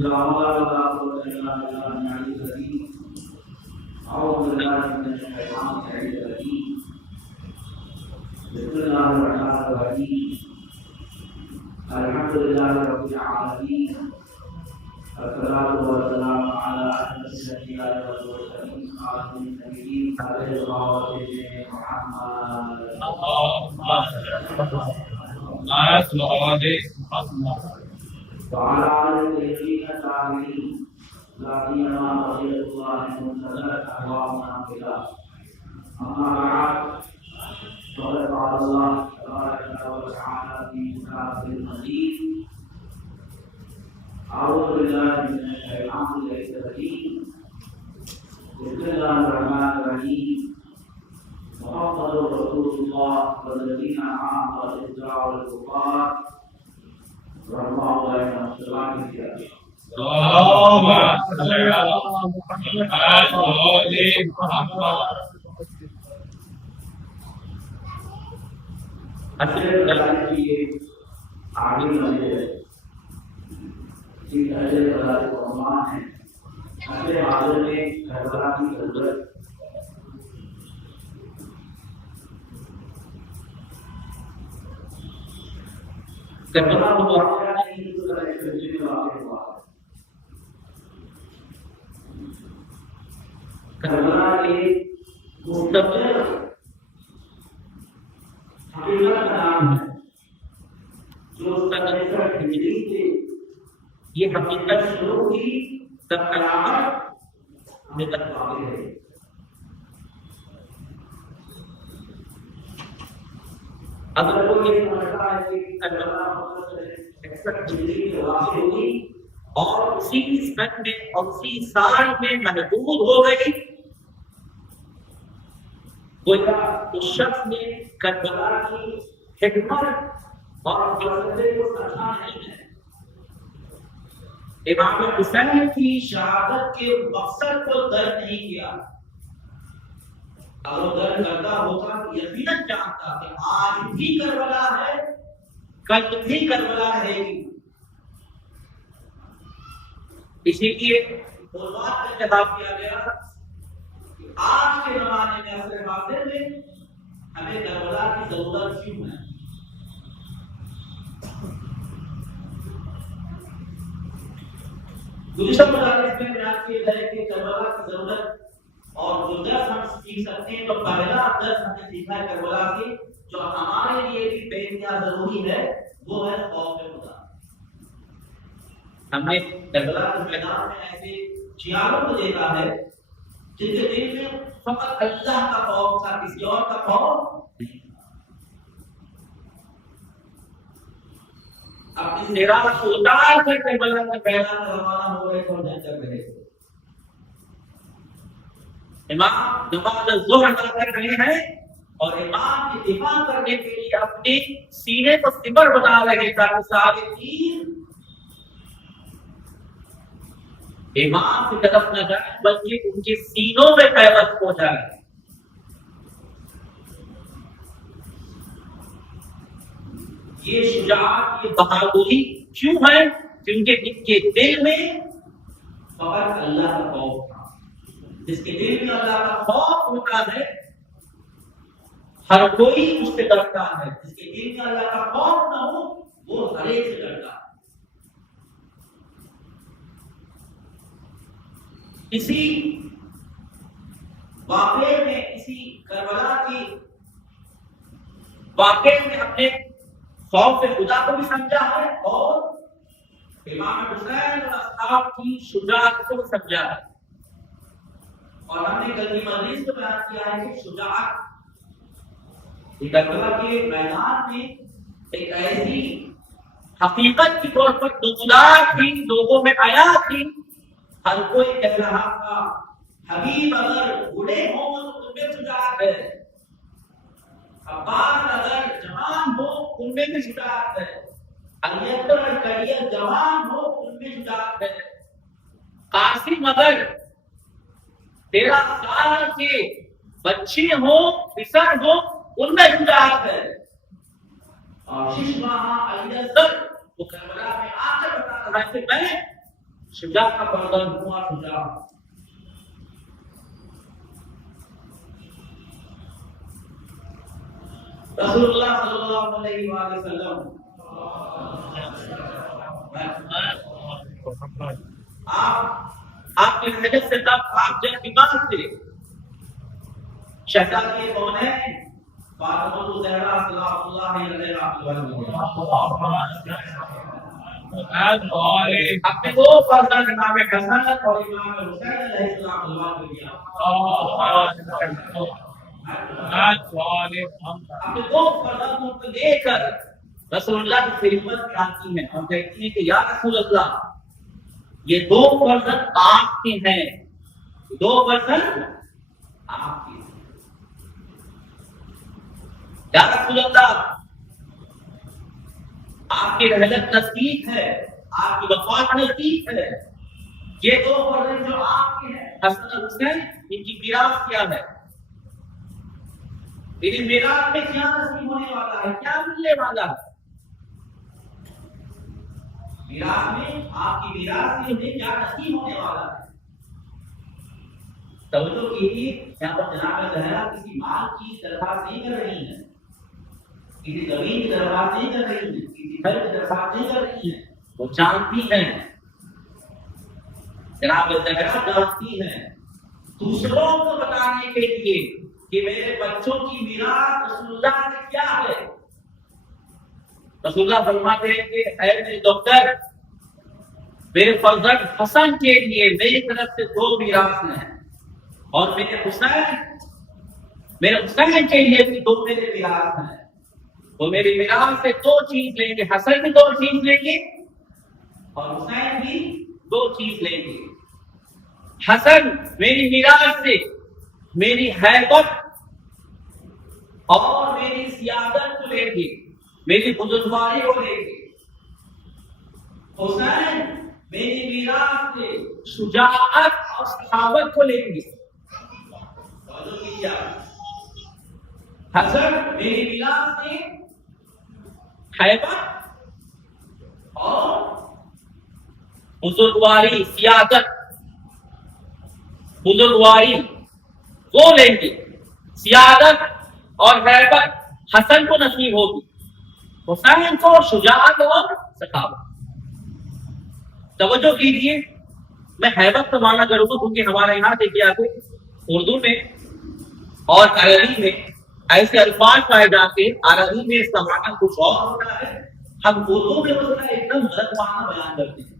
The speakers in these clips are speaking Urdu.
لا حول ولا قوة إلا بالله العلي العظيم. أعوذ بالله من الشيطان الرجيم. بسم الله الرحمن الرحيم. الحمد لله رب العالمين. الصلاة والسلام على أشرف الأنبياء والمرسلين خاتم النبيين عليه الصلاة والسلام محمد. وعلى آله الطيبين الطاهرين لا سيما رضي الله عنهم سلف أقوامنا بلا. أما بعد فقد قال الله تبارك وتعالى في كتابه المجيد: أعوذ بالله من الشيطان الرجيم. بسم الله الرحمن الرحيم. محمد رسول الله والذين آمنوا الإسراء والكفار والله بين الصلاة والسلام. اللهم صل على محمد. اچھے بتانے کی یہ آگے مسئلے ہے کہ اچھے بتانے کو عنوان ہے اچھے حاضر میں کربلا کی ضرورت. کربلا کو واقعہ نہیں تو میں واقع ہوا. کربلا ایک مستقل حقیقت کا نام ہے جو اس کا نظر ہجری سے یہ حقیقت شروع ہوئی تب قیامت میں تک واقع ہے. اگر کوئی یہ سمجھتا ہے کہ کربلا ہجری سے واقع ہوئی اور اسی سن میں اور اسی سال میں محدود ہو گئی، گویا اس شخص نے کربلا کی حکمت اور فلسفے کو سمجھا نہیں ہے. امام حسین کی شہادت کے مقصد کو درک نہیں کیا. اگر درک کرتا ہوتا تو یقیناً جانتا کہ آج بھی کربلا ہے، کل بھی کربلا رہے گی. اسی لیے بات کا جواب دیا گیا کہ آج کے زمانے میں عصر حاضر میں ہمیں کربلا کی ضرورت کیوں ہے. گزشتہ مدارس میں بیان کیا ہے کہ کربلا کی ضرورت اور جو درس ہم سیکھ سکتے ہیں، تو پہلا درس ہمیں سیکھنا ہے کربلا کی جو ہمارے لیے بھی بے انتہا ضروری ہے، وہ ہے خوف خدا. ہم نے کربلا کے میدان میں ایسے شیعوں کو دیکھا ہے جن کے دل میں فقط اللہ کا خوف تھا، کسی اور کا خوف نہیں تھا. اپنی سیرا کو اتار کر کربلا کا میدان میں روانہ ہو گئے اور جنگ کر رہے تھے. امام نماز ظہر ادا کر رہے ہیں اور امام کی دفاع کرنے کے لیے اپنے سینے کو سپر بنا رہے ہیں تاکہ سارے تیر امام کی طرف نہ جائے بلکہ ان کے سینوں میں پیوست ہو جائے. یہ شجاعت، یہ بہادری کیوں ہے؟ کیونکہ ان کے دل میں فقط اللہ کا خوف تھا. جس کے دل میں اللہ کا خوف ہوتا ہے ہر کوئی اس سے ڈرتا ہے. جس کے دل میں اللہ کا خوف نہ ہو وہ ہر ایک سے ڈرتا ہے. اسی واقعے میں، اسی کربلا کی واقعے میں ہم نے خوف خدا کو بھی سمجھا ہے اور امام حسین اور اصحاب کی شجاعت کو بھی سمجھا ہے. اور ہم نے کل کی مجلس کو بیان کیا ہے کہ شجاعت کربلا کے میدان میں ایک ایسی حقیقت کی طور پر نمودار تھی، لوگوں میں آیا تھی. ہر کوئی کہہ رہا تھا حبیب اگر بوڑھے ہوں تو ان میں شجاعت ہے، عباس اگر جوان ہو ان میں بھی شجاعت ہے، علی اکبر کریئر جوان ہو ان میں شجاعت ہے، قاسم اگر 13 سال کے بچے ہوں فسر ہو ان میں شجاعت ہے. اور شش ماہ علی اکبر وہ کربلا میں آ کر بتا رہا ہے کہ میں شجاع کا پردہ ہوا شجاع. رسول اللہ صلی اللہ علیہ وآلہ وسلم آپ کی محنت سے تب آپ جب بیمار تھے شہزادی کون ہے؟ فاطمہ الزہرا صلوات اللہ علیہا. اپنے دو فرزند امام حسن اور امام حسین علیہ السلام کو دیا. اپنے دو فرزندوں کو لے کر رسول اللہ کی خدمت آتی ہیں اور کہتی ہیں کہ یا رسول اللہ یہ دو فرزند آپ کے ہیں, دو فرزند آپ کے ہیں. یا رسول اللہ آپ کی رحلت نزدیک ہے, آپ کی وفات نزدیک ہے, یہ دو فرزند جو آپ کے ہیں حسن اور حسین ان کی میراث کیا ہے؟ میری میراث میں کیا نصیب ہونے والا ہے, کیا ملنے والا ہے؟ میراث میں آپ کی میراث میں انہیں کیا نصیب ہونے والا ہے؟ توجہ کیجیے, یہاں پر جناب زہرا کسی مال کی درخواست نہیں کر رہی ہیں, کسی زمین کی درخواست نہیں کر رہی ہیں, کسی گھر کی درخواست نہیں کر رہی ہیں. وہ جانتی ہیں, جناب زہرا جانتی ہیں دوسروں کو بتانے کے لیے کہ میرے بچوں کی میراث رسول اللہ سے کیا ہے. رسول اللہ فرماتے ہیں کہ اے میرے ڈاکٹر, میرے فرزند حسن کے لیے میری طرف سے دو میراث ہیں اور میرے حسین کے لیے بھی دو میرے میراث ہیں. وہ میری میراث سے دو چیز لیں گے, حسن بھی دو چیز لیں گے اور حسین بھی دو چیز لیں گے. حسن میری میراث سے میری حیبت اور میری سیادت کو لیں گے, میری بزرگواری کو لیں گے. حسین میری میراث سے شجاعت اور سخاوت کو لیں گے. حسن میری میراث سے حیبت اور بزرگواری, سیادت, بزرگواری وہ لیں گے. سیادت اور حیبت حسن کو نصیب ہوگی, حسین کو شجاعت اور سخاوت. توجہ کیجیے, میں حیبت کا معنی کروں گا کیونکہ ہمارے یہاں دیکھیے آپ اردو میں اور عربی میں ایسے الفاظ پائے جاتے ہیں. عربی میں اس کا معنی کچھ اور ہوتا ہے, ہم اردو میں اس کا ایک دم غلط معنی بیان کرتے ہیں.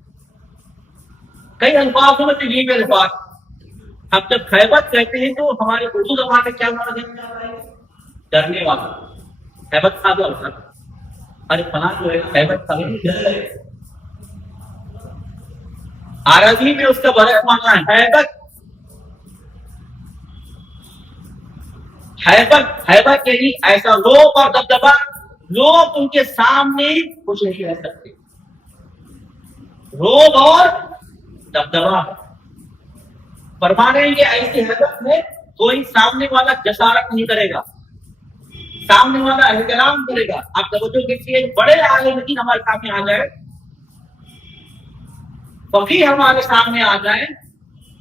کئی الفاظوں میں تو یہ بھی الفاظ ہم جب حیبت کہتے ہیں تو ہمارے اردو زبان میں کیا معنی دینا جاتا ہے؟ ڈرنے والا. حیبت کا ہوتا ہے, ارے فلاں جو ہے حیبت کا ڈر ہے. عربی میں اس کا برعکس معنی ہے حیبت. حیبت یعنی ایسا روب اور دبدبا, لوگ ان کے سامنے کچھ نہیں رہ سکتے. روب اور دبدبا فرمانے یہ ایسی حیبت ہے کوئی سامنے والا جسارت نہیں کرے گا, سامنے والا احترام کرے گا. آپ توجہ کیجیے, بڑے عالم دین ہمارے سامنے آ جائے, فقیہ ہمارے سامنے آ جائیں,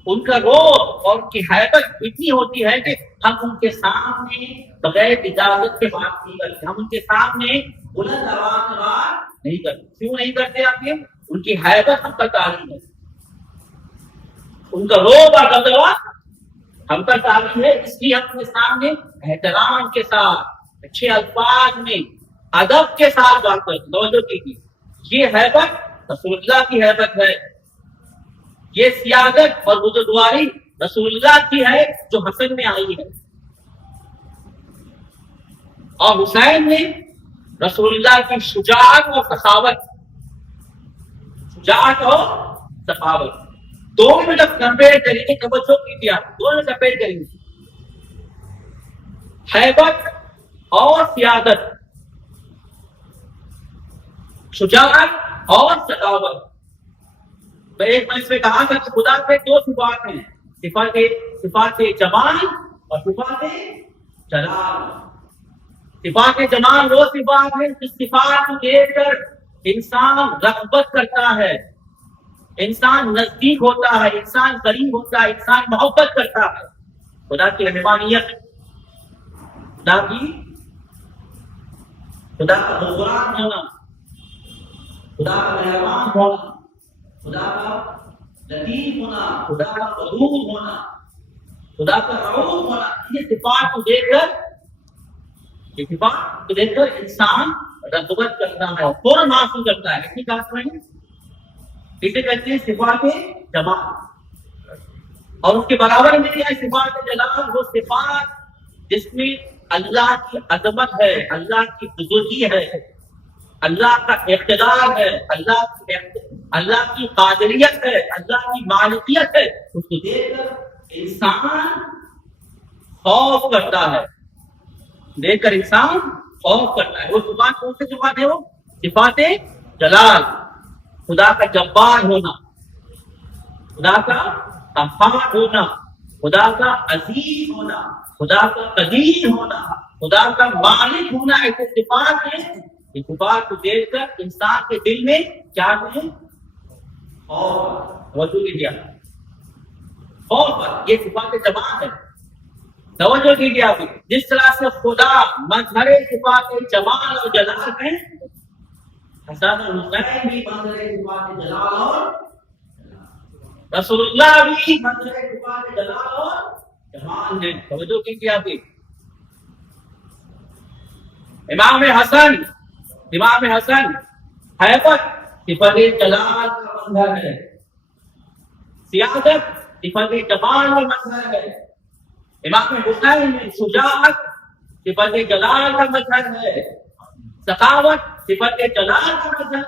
ان کا روب اور ان کی حیبت اتنی ہوتی ہے کہ ہم ان کے سامنے بغیر اجازت کے بات نہیں کرتے, ہم ان کے سامنے بلند آواز میں بات نہیں کرتے. کیوں نہیں کرتے آپ یہ؟ ان کی حیبت ہم پر تعلیم ہے, ان کا روب اور دبدبا ہم پر تعلیم ہے, اس لیے ہم ان کے سامنے احترام کے ساتھ اچھے الفاظ میں ادب کے ساتھ بات کرتے. توجہ کیجیے, یہ حیبت رسول اللہ کی حیبت ہے, یہ سیادت اور بزرگواری رسول اللہ کی ہے جو حسن میں آئی ہے, اور حسین میں رسول اللہ کی شجاعت اور سخاوت, شجاعت اور سخاوت دونوں میں جب کمپیئر کریں گے, توجہ کیجیے آپ, دونوں کمپیئر کریں گے, حیبت اور سیادت, شجاعت اور سخاوت. میں ایک مجلس میں کہا تھا کہ خدا پہ دو صفات ہیں, صفات جمال اور صفات جلال. صفات جمال وہ صفات ہیں جس صفات کو دیکھ کر انسان رغبت کرتا ہے, انسان نزدیک ہوتا ہے، انسان قریب ہوتا ہے، انسان محبت کرتا ہے خدا کی رحمانیت، خدا کا غفران ہونا، خدا کا مہربان ہونا، خدا کا لطیف ہونا، خدا کا ودود ہونا، خدا کا رؤوف ہونا، یہ صفات کو دیکھ کر انسان رغبت کرتا ہے، فوراً حاصل کرتا ہے۔ اسی بات میں اسے کہتے ہیں صفات جمال، اور اس کے برابر میں ہے صفات جلال، وہ صفات جس میں اللہ کی عظمت ہے، اللہ کی بزرگی ہے، اللہ کا اقتدار ہے، اللہ کی قادریت ہے، اللہ کی مالکیت ہے، اس کو دیکھ کر انسان خوف کرتا ہے، دیکھ کر انسان خوف کرتا ہے۔ وہ صفات کون سے صفات ہے؟ وہ صفات جلال، خدا کا جبار ہونا، خدا کا قہار ہونا، خدا کا عزیز ہونا، خدا کا قدیر ہونا، خدا کا مالک ہونا، ایسے صفات ہیں، یہ صفات کو دیکھ کر انسان کے دل میں کیا ہے؟ خوف، توجہ کیجیے، خوف، یہ صفات جمال ہے۔ توجہ کیجیے آپ، جس طرح سے خدا مظہر صفات جمال اور جلال ہے، حسن اور حسین بھی مظہر صفات جلال اور رسول اللہ بھی مظہر صفات جلال اور جمال ہے۔ توجہ کیجیے آپ، امام حسن حیبت صفت جلال کا مظہر ہے، سیادت صفت جمال کا مظہر ہے، امام حسین شجاعت صفت جلال کا مظہر ہے، سخاوت صفت جلال کا مظہر،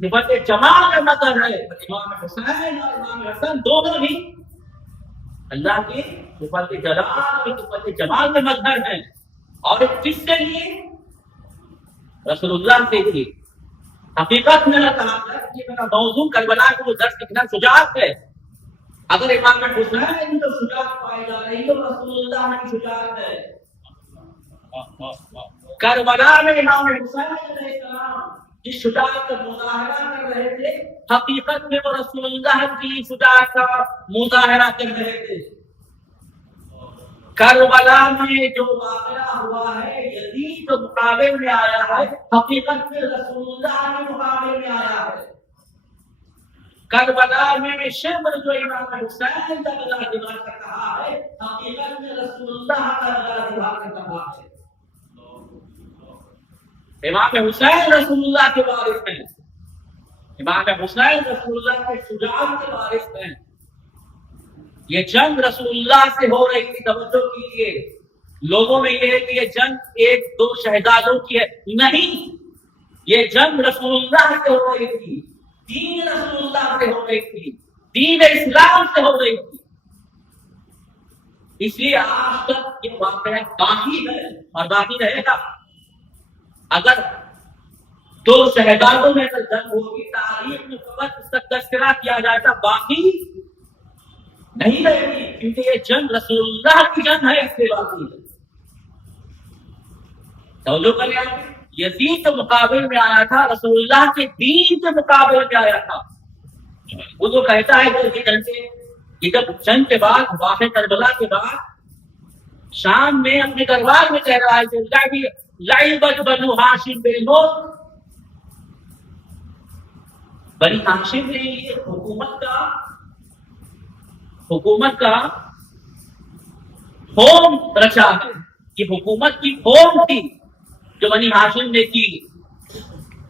صفت جمال کا مظہر ہے۔ امام حسین اور امام حسن دونوں بھی اللہ کے صفت جلال اور صفت جمال کا مظہر ہے، اور کس سے لیے؟ رسول اللہ سے لیے۔ حقیقت میں اللہ تعالیٰ کہ میرا موضوع کربلا کو درس لکھنا شجاعت ہے، اگر امام حسین تو شجاعت پائی جا رہی ہے، رسول اللہ کی شجاعت ہے۔ کربلا میں امام حسین علیہ السلام جس شجاعت کا مظاہرہ کر رہے تھے، حقیقت میں وہ رسول اللہ کی شجاعت کا مظاہرہ کر رہے تھے۔ کربلا میں جو واقعہ ہوا ہے یزید کے مقابلے میں آیا ہے، حقیقت میں رسول اللہ کے مقابلے میں آیا ہے۔ کربلا میں شبر جو امام حسین کا گلا دبا کر کہا ہے، حقیقت میں رسول اللہ کا گلا دبا کر کہا ہے۔ امام حسین رسول اللہ کے وارث ہیں، امام حسین رسول اللہ کے شجاعت کے وارث ہیں۔ یہ جنگ رسول اللہ سے ہو رہی تھی، توجہ کیجیے، لوگوں میں یہ ہے کہ یہ جنگ ایک دو شہزادوں کی ہے، نہیں، یہ جنگ رسول اللہ سے ہو رہی تھی، دین رسول اللہ سے ہو رہی تھی، دین اسلام سے ہو رہی تھی۔ اس لیے آج تک یہ واقعہ باقی ہے اور باقی رہے گا۔ اگر دو شہزادوں میں اگر جنگ ہوگی، تاریخ میں فقط اس کا تذکرہ کیا جائے گا، باقی نہیں رہے گی، کیونکہ یہ جنگ رسول اللہ کی جنگ ہے، اس سے باقی ہے۔ توجہ کریں آپ، یزید کے مقابلے میں آیا تھا، رسول اللہ کے دین کے مقابلے میں آیا تھا۔ وہ جو کہتا ہے کہ جب جنگ کے بعد، واقعہ کربلا کے بعد، شام میں اپنے دربار میں کہہ رہا ہے کہ لعبت بنو ہاشم بالموت، بنی ہاشم نے یہ حکومت کا فارم رچا ہے، یہ حکومت کی فارم تھی جو بنی ہاشم نے کی۔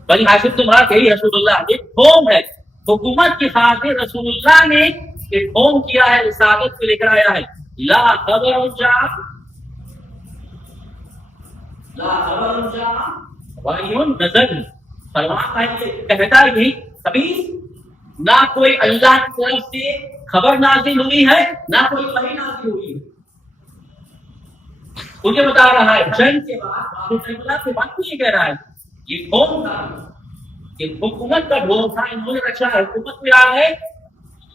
بنی ہاشم تمہارا یہی رسول اللہ ایک فارم ہے، حکومت کی خاطر رسول اللہ نے ایک فارم کیا ہے، رسالت کو لے کر آیا ہے، لا خبر نظر فرماتا ہے، کہتا ہے یہی کبھی نہ کوئی اللہ کی طرف سے خبر نازل ہوئی ہے، نہ کوئی وحی نازل ہوئی ہے۔ مجھے بتا رہا ہے جنگ کے بعد سے بات نہیں کہہ رہا ہے، یہ قوم تھا، یہ حکومت کا ڈھول تھا، انہوں نے رچا ہے۔ حکومت کیا ہے؟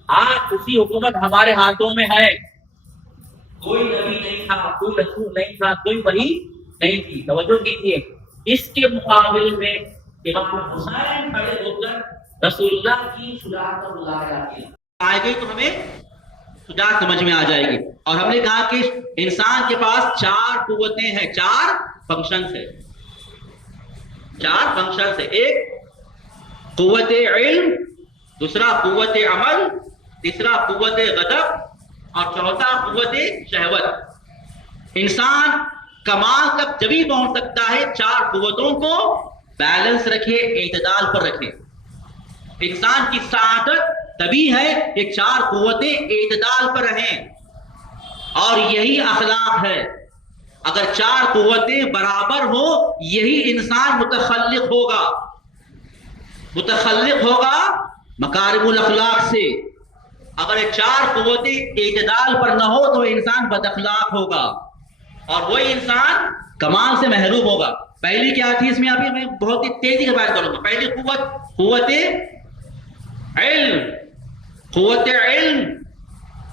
آج اسی حکومت ہمارے ہاتھوں میں ہے۔ کوئی نبی نہیں تھا، کوئی رسول نہیں تھا، کوئی وحی نہیں تھی۔ توجہ کیجیے، اس کے مقابل میں امام حسین کھڑے ہو کر رسول اللہ کی شجاعت کا مظاہرہ کیا. آئے گی تو ہمیں شجاعت سمجھ میں آ جائے گی. اور ہم نے کہا کہ انسان کے پاس 4 قوتیں ہیں، 4 فنکشنز ہیں، 4 فنکشنز ہیں. ایک قوت علم، دوسرا قوت عمل، تیسرا قوت غضب اور چوتھا قوت شہوت. انسان کمال تک جبھی پہنچ سکتا ہے 4 قوتوں کو بیلنس رکھے، اعتدال پر رکھے. انسان کی سعادت تبھی ہے کہ 4 قوتیں اعتدال پر رہیں، اور یہی اخلاق ہے. اگر 4 قوتیں برابر ہو یہی انسان متخلق ہوگا، متخلق ہوگا مکارم الاخلاق سے. اگر یہ 4 قوتیں اعتدال پر نہ ہو تو انسان بد اخلاق ہوگا، اور وہی انسان کمال سے محروم ہوگا. پہلی کیا تھی اس میں؟ ابھی میں بہت ہی تیزی سے بیان کروں گا. پہلی قوت علم. قوت علم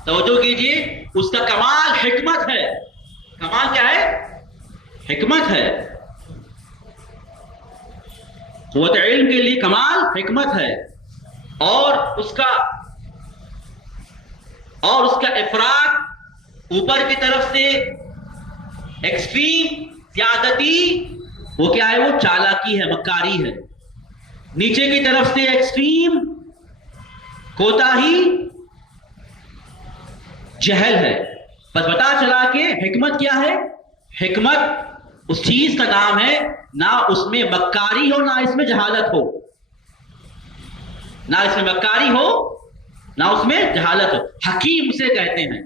توجہ کیجئے، اس کا کمال حکمت ہے. کمال کیا ہے؟ حکمت ہے. قوت علم کے لیے کمال حکمت ہے، اور اس کا افراط اوپر کی طرف سے ایکسٹریم زیادتی، وہ کیا ہے؟ وہ چالاکی ہے، مکاری ہے. نیچے کی طرف سے ایکسٹریم کوتاہی، جہل ہے. بس پتا چلا کہ حکمت کیا ہے؟ حکمت اس چیز کا نام ہے نہ اس میں مکاری ہو نہ اس میں جہالت ہو، نہ اس میں مکاری ہو نہ اس میں جہالت ہو. حکیم اسے کہتے ہیں.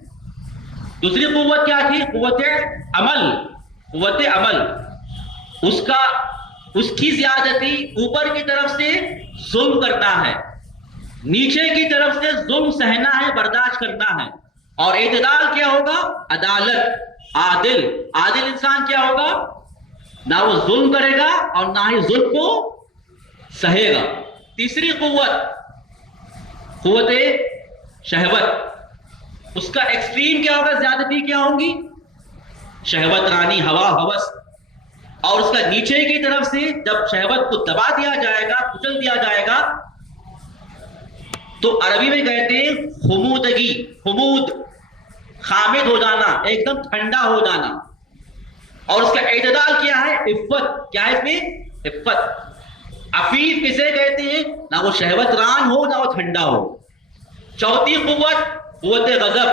دوسری قوت کیا تھی؟ قوت عمل. قوت عمل اس کی زیادتی اوپر کی طرف سے ظلم کرنا ہے، نیچے کی طرف سے ظلم سہنا ہے، برداشت کرنا ہے. اور اعتدال کیا ہوگا؟ عدالت. عادل انسان کیا ہوگا؟ نہ وہ ظلم کرے گا اور نہ ہی ظلم کو سہے گا. تیسری قوت شہوت. اس کا ایکسٹریم کیا ہوگا؟ زیادتی کیا ہوگی؟ شہوت رانی، ہوا، ہوس. اور اس کا نیچے کی طرف سے جب شہوت کو دبا دیا جائے گا، کچل دیا جائے گا، تو عربی میں کہتے ہیں خمودگی. خمود خامد ہو جانا، ایک دم ٹھنڈا ہو جانا. اور اس کا اعتدال کیا ہے؟ عفت. کیا ہے اس میں؟ عفت. عفیف کسے کہتے ہیں؟ نہ وہ شہوت ران ہو نہ وہ ٹھنڈا ہو. چوتھی قوت غضب.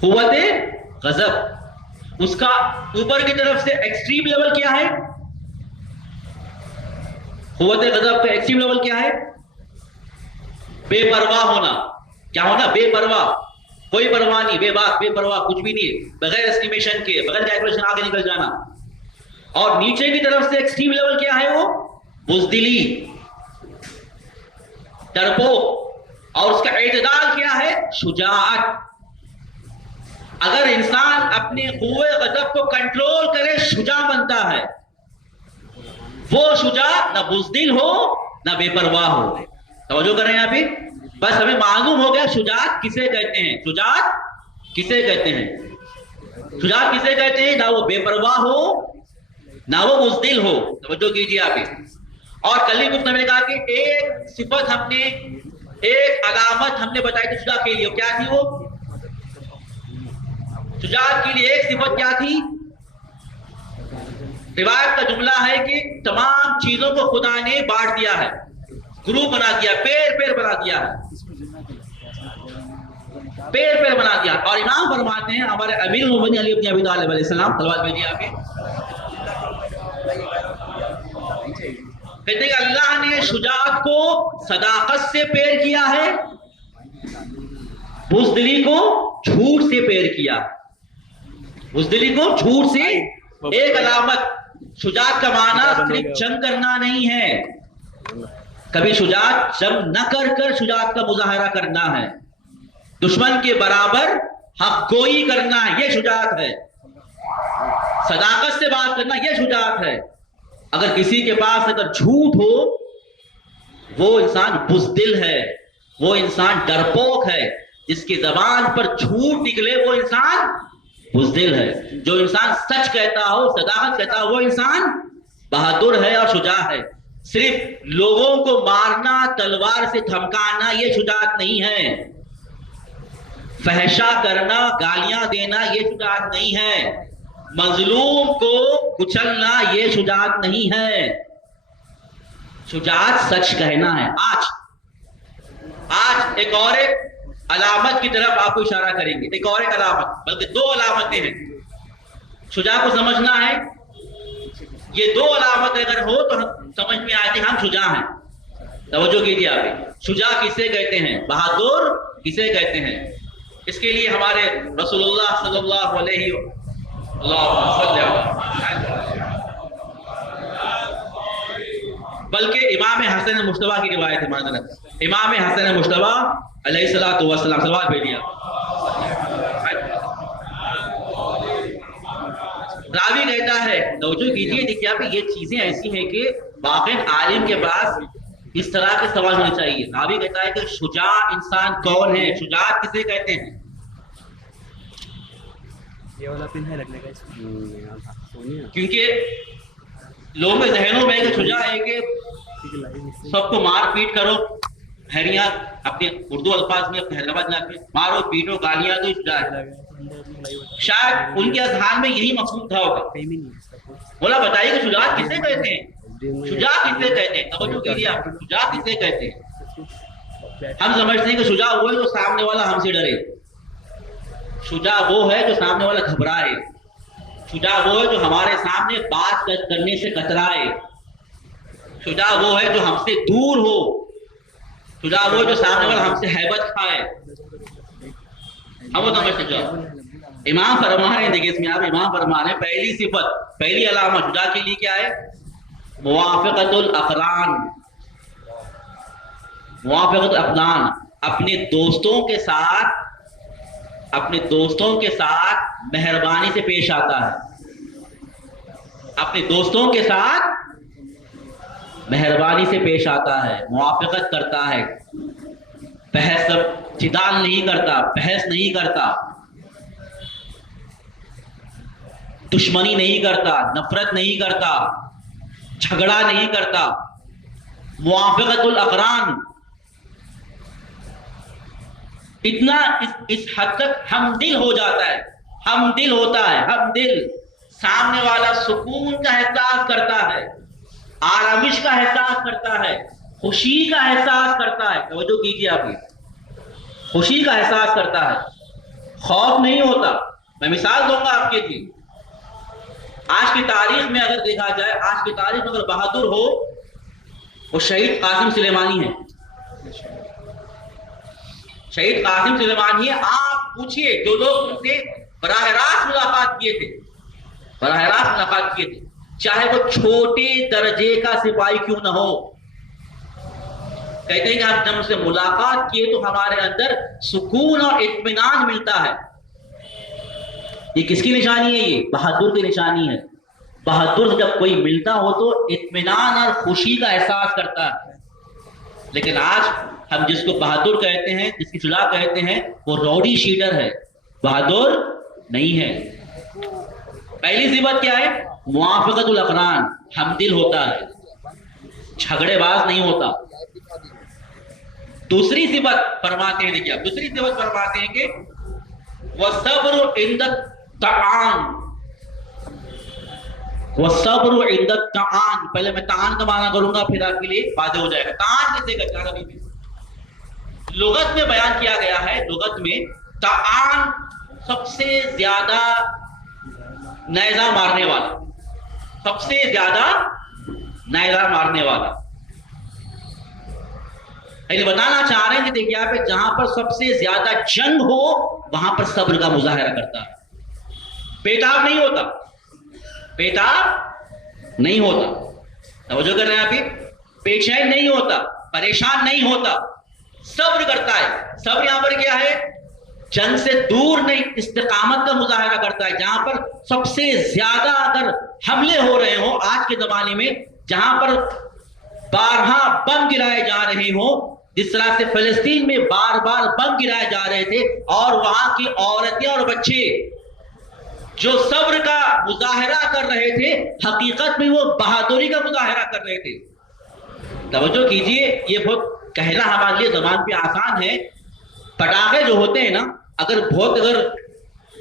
قوت غضب اس کا اوپر کی طرف سے ایکسٹریم لیول کیا ہے؟ قوت غضب کا ایکسٹریم لیول کیا ہے؟ بے پرواہ ہونا. کیا ہونا؟ بے پرواہ. کوئی پرواہ نہیں، بے باک، بے پرواہ، کچھ بھی نہیں، بغیر اسٹیمیشن کے، بغیر کیلکولیشن آگے نکل جانا. اور نیچے کی طرف سے ایکسٹریم لیول کیا ہے؟ وہ بزدلی، ڈرپوک. اور اس کا اعتدال کیا ہے؟ شجاعت. اگر انسان اپنے قوت غضب کو کنٹرول کرے شجاع بنتا ہے. وہ شجاع نہ بزدل ہو نہ بے پرواہ ہو. توجہ کر رہے ہیں یہاں پہ؟ بس ہمیں معلوم ہو گیا شجاعت کسے کہتے ہیں. شجاعت کسے کہتے ہیں؟ شجاعت کسے کہتے ہیں؟ نہ وہ بے پرواہ ہو نہ وہ بزدل ہو. توجہ کیجیے آپ. اور کل ہی گفتگو میں نے کہا کہ ایک صفت ہم نے، ایک علامت ہم نے بتائی تھی شجاع کے لیے. کیا تھی وہ؟ شجاعت کے لیے ایک صفت کیا تھی؟ روایت کا جملہ ہے کہ تمام چیزوں کو خدا نے بانٹ دیا ہے، گروپ بنا دیا، پیر بنا دیا ہے، پیر بنا دیا. اور امام فرماتے ہیں، ہمارے امیر المومنین علی بن ابی طالب علیہ السلام، صلوات بھیجیے آپ. کہتے ہیں کہ اللہ نے شجاعت کو صداقت سے پیر کیا ہے، بزدلی کو جھوٹ سے پیر کیا. بزدلی کو جھوٹ سے. ایک علامت شجاعت کا معنی صرف جنگ کرنا نہیں ہے، کبھی شجاعت جنگ نہ کر شجاعت کا مظاہرہ کرنا ہے. دشمن کے برابر حق گوئی کرنا، یہ شجاعت ہے. صداقت سے بات کرنا، یہ شجاعت ہے. اگر کسی کے پاس اگر جھوٹ ہو وہ انسان بزدل ہے، وہ انسان ڈرپوک ہے. جس کی زبان پر جھوٹ نکلے وہ انسان بزدل ہے. جو انسان سچ کہتا ہو، صداقت کہتا ہو، وہ انسان بہادر ہے اور شجاع ہے. صرف لوگوں کو مارنا، تلوار سے دھمکانا یہ شجاعت نہیں ہے. فحشا کرنا، گالیاں دینا یہ شجاعت نہیں ہے. مظلوم کو کچلنا یہ شجاعت نہیں ہے. شجاعت سچ کہنا ہے. آج ایک اور علامت کی طرف آپ کو اشارہ کریں گے. ایک اور علامت، بلکہ دو علامتیں ہیں. شجاع کو سمجھنا ہے. یہ دو علامتیں اگر ہو تو سمجھ میں آتی ہم شجاع ہیں. توجہ کیجیے آپ. شجاع کسے کہتے ہیں؟ بہادر کسے کہتے ہیں؟ اس کے لیے ہمارے رسول اللہ صلی اللہ علیہ بلکہ امام حسن مجتبیٰ کی روایت ہے. معذرت، امام حسن مجتبیٰ علیہ الصلوۃ والسلام، سوال بھیج دیا. راوی کہتا ہے، توجہ کیجیے، دیکھیے آپ یہ چیزیں ایسی ہیں کہ واقعی عالم کے پاس اس طرح کے سوال ہونے چاہیے. راوی کہتا ہے کہ شجاع انسان کون ہے؟ شجاعت کسے کہتے ہیں؟ یہ والا پن ہے لگنے کا، کیونکہ لوگوں کے ذہنوں میں کہ شجاع ہے کہ سب کو مار پیٹ کرو، بحریاں اپنے اردو الفاظ میں اپنے حیدرآباد میں مارو پیٹو گالیاں تو شجاع ہے. شاید ان کے اذہان میں یہی مفہوم تھا ہوگا. بولا بتائیے کہ شجاعت کسے کہتے ہیں؟ شجاع کسے کہتے ہیں؟ توجہ کیجیے آپ. شجاع کسے کہتے ہیں؟ ہم سمجھتے ہیں کہ شجاع وہ ہے جو سامنے والا ہم سے ڈرے. شجاع وہ ہے جو سامنے والا گھبرائے. شجاع وہ ہے جو ہمارے سامنے بات کرنے سے کترائے. شجاع وہ ہے جو ہم سے دور ہو. شجاع وہ ہے جو سامنے والا ہم سے ہیبت کھائے. ہم وہ سمجھتے ہیں. امام فرما رہے ہیں، دیکھیں اس میں آپ امام فرما رہے ہیں پہلی صفت، پہلی علامت شجاع کے لیے کیا ہے؟ موافقت الاقران. موافقت الاقران، اپنے دوستوں کے ساتھ مہربانی سے پیش آتا ہے. اپنے دوستوں کے ساتھ مہربانی سے پیش آتا ہے، موافقت کرتا ہے، بحث جدال نہیں کرتا، بحث نہیں کرتا، دشمنی نہیں کرتا، نفرت نہیں کرتا، جھگڑا نہیں کرتا. موافقت الاقران، اتنا اس حد تک ہم دل ہو جاتا ہے، ہم دل ہوتا ہے. ہم دل سامنے والا سکون کا احساس کرتا ہے، آرامش کا احساس کرتا ہے، خوشی کا احساس کرتا ہے. توجہ کیجیے آپ. خوشی کا احساس کرتا ہے، خوف نہیں ہوتا. میں مثال دوں گا آپ کے لیے. آج کی تاریخ میں اگر دیکھا جائے، آج کی تاریخ میں اگر بہادر ہو وہ شہید قاسم سلیمانی ہے. شہید قاسم سلیمانی ہے. آپ پوچھئے جو لوگ ان سے براہ راست ملاقات کیے تھے، چاہے وہ چھوٹے درجے کا سپاہی کیوں نہ ہو، کہتے ہیں کہ ہم جب ان سے ملاقات کیے تو ہمارے اندر سکون اور اطمینان ملتا ہے. یہ کس کی نشانی ہے؟ یہ بہادر کی نشانی ہے. بہادر جب کوئی ملتا ہو تو اطمینان اور خوشی کا احساس کرتا ہے. لیکن آج ہم جس کو بہادر کہتے ہیں، جس کی شجاع کہتے ہیں، وہ روڈی شیٹر ہے، بہادر نہیں ہے. پہلی صفت کیا ہے؟ موافقت الاقران، ہم دل ہوتا ہے، جھگڑے باز نہیں ہوتا. دوسری صفت فرماتے ہیں، دیکھیے دوسری صفت فرماتے ہیں کہ وَالصَّبْرُ عِنْدَ الطَّعَامِ. وَالصَّبْرُ عِنْدَ الطَّعَامِ، پہلے میں طعام کا معنی کروں گا پھر آپ کے لیے واضح ہو جائے گا. طعام کسے کہتے ہیں؟ عربی میں لغت میں بیان کیا گیا ہے. لغت میں طعام سب سے زیادہ نیزہ مارنے والا، سب سے زیادہ نیزہ مارنے والا. یعنی بتانا چاہ رہے ہیں کہ دیکھیے آپ جہاں پر سب سے زیادہ جنگ ہو وہاں پر صبر کا مظاہرہ کرتا ہے. بیتاب نہیں ہوتا، بیتاب نہیں ہوتا. توجہ کر رہے ہیں آپ؟ بے چین نہیں ہوتا، پریشان نہیں ہوتا، صبر کرتا ہے. صبر یہاں پر کیا ہے؟ جنگ سے دور نہیں، استقامت کا مظاہرہ کرتا ہے. جہاں پر سب سے زیادہ اگر حملے ہو رہے ہوں آج کے زمانے میں، جہاں پر بارہا بم گرائے جا رہے ہوں، جس طرح سے فلسطین میں بار بار بم گرائے جا رہے تھے، اور وہاں کی عورتیں اور بچے جو صبر کا مظاہرہ کر رہے تھے، حقیقت میں وہ بہادری کا مظاہرہ کر رہے تھے. توجہ کیجئے، یہ بہت کہنا ہمارے لیے زبان پہ آسان ہے. پٹاخے جو ہوتے ہیں نا، اگر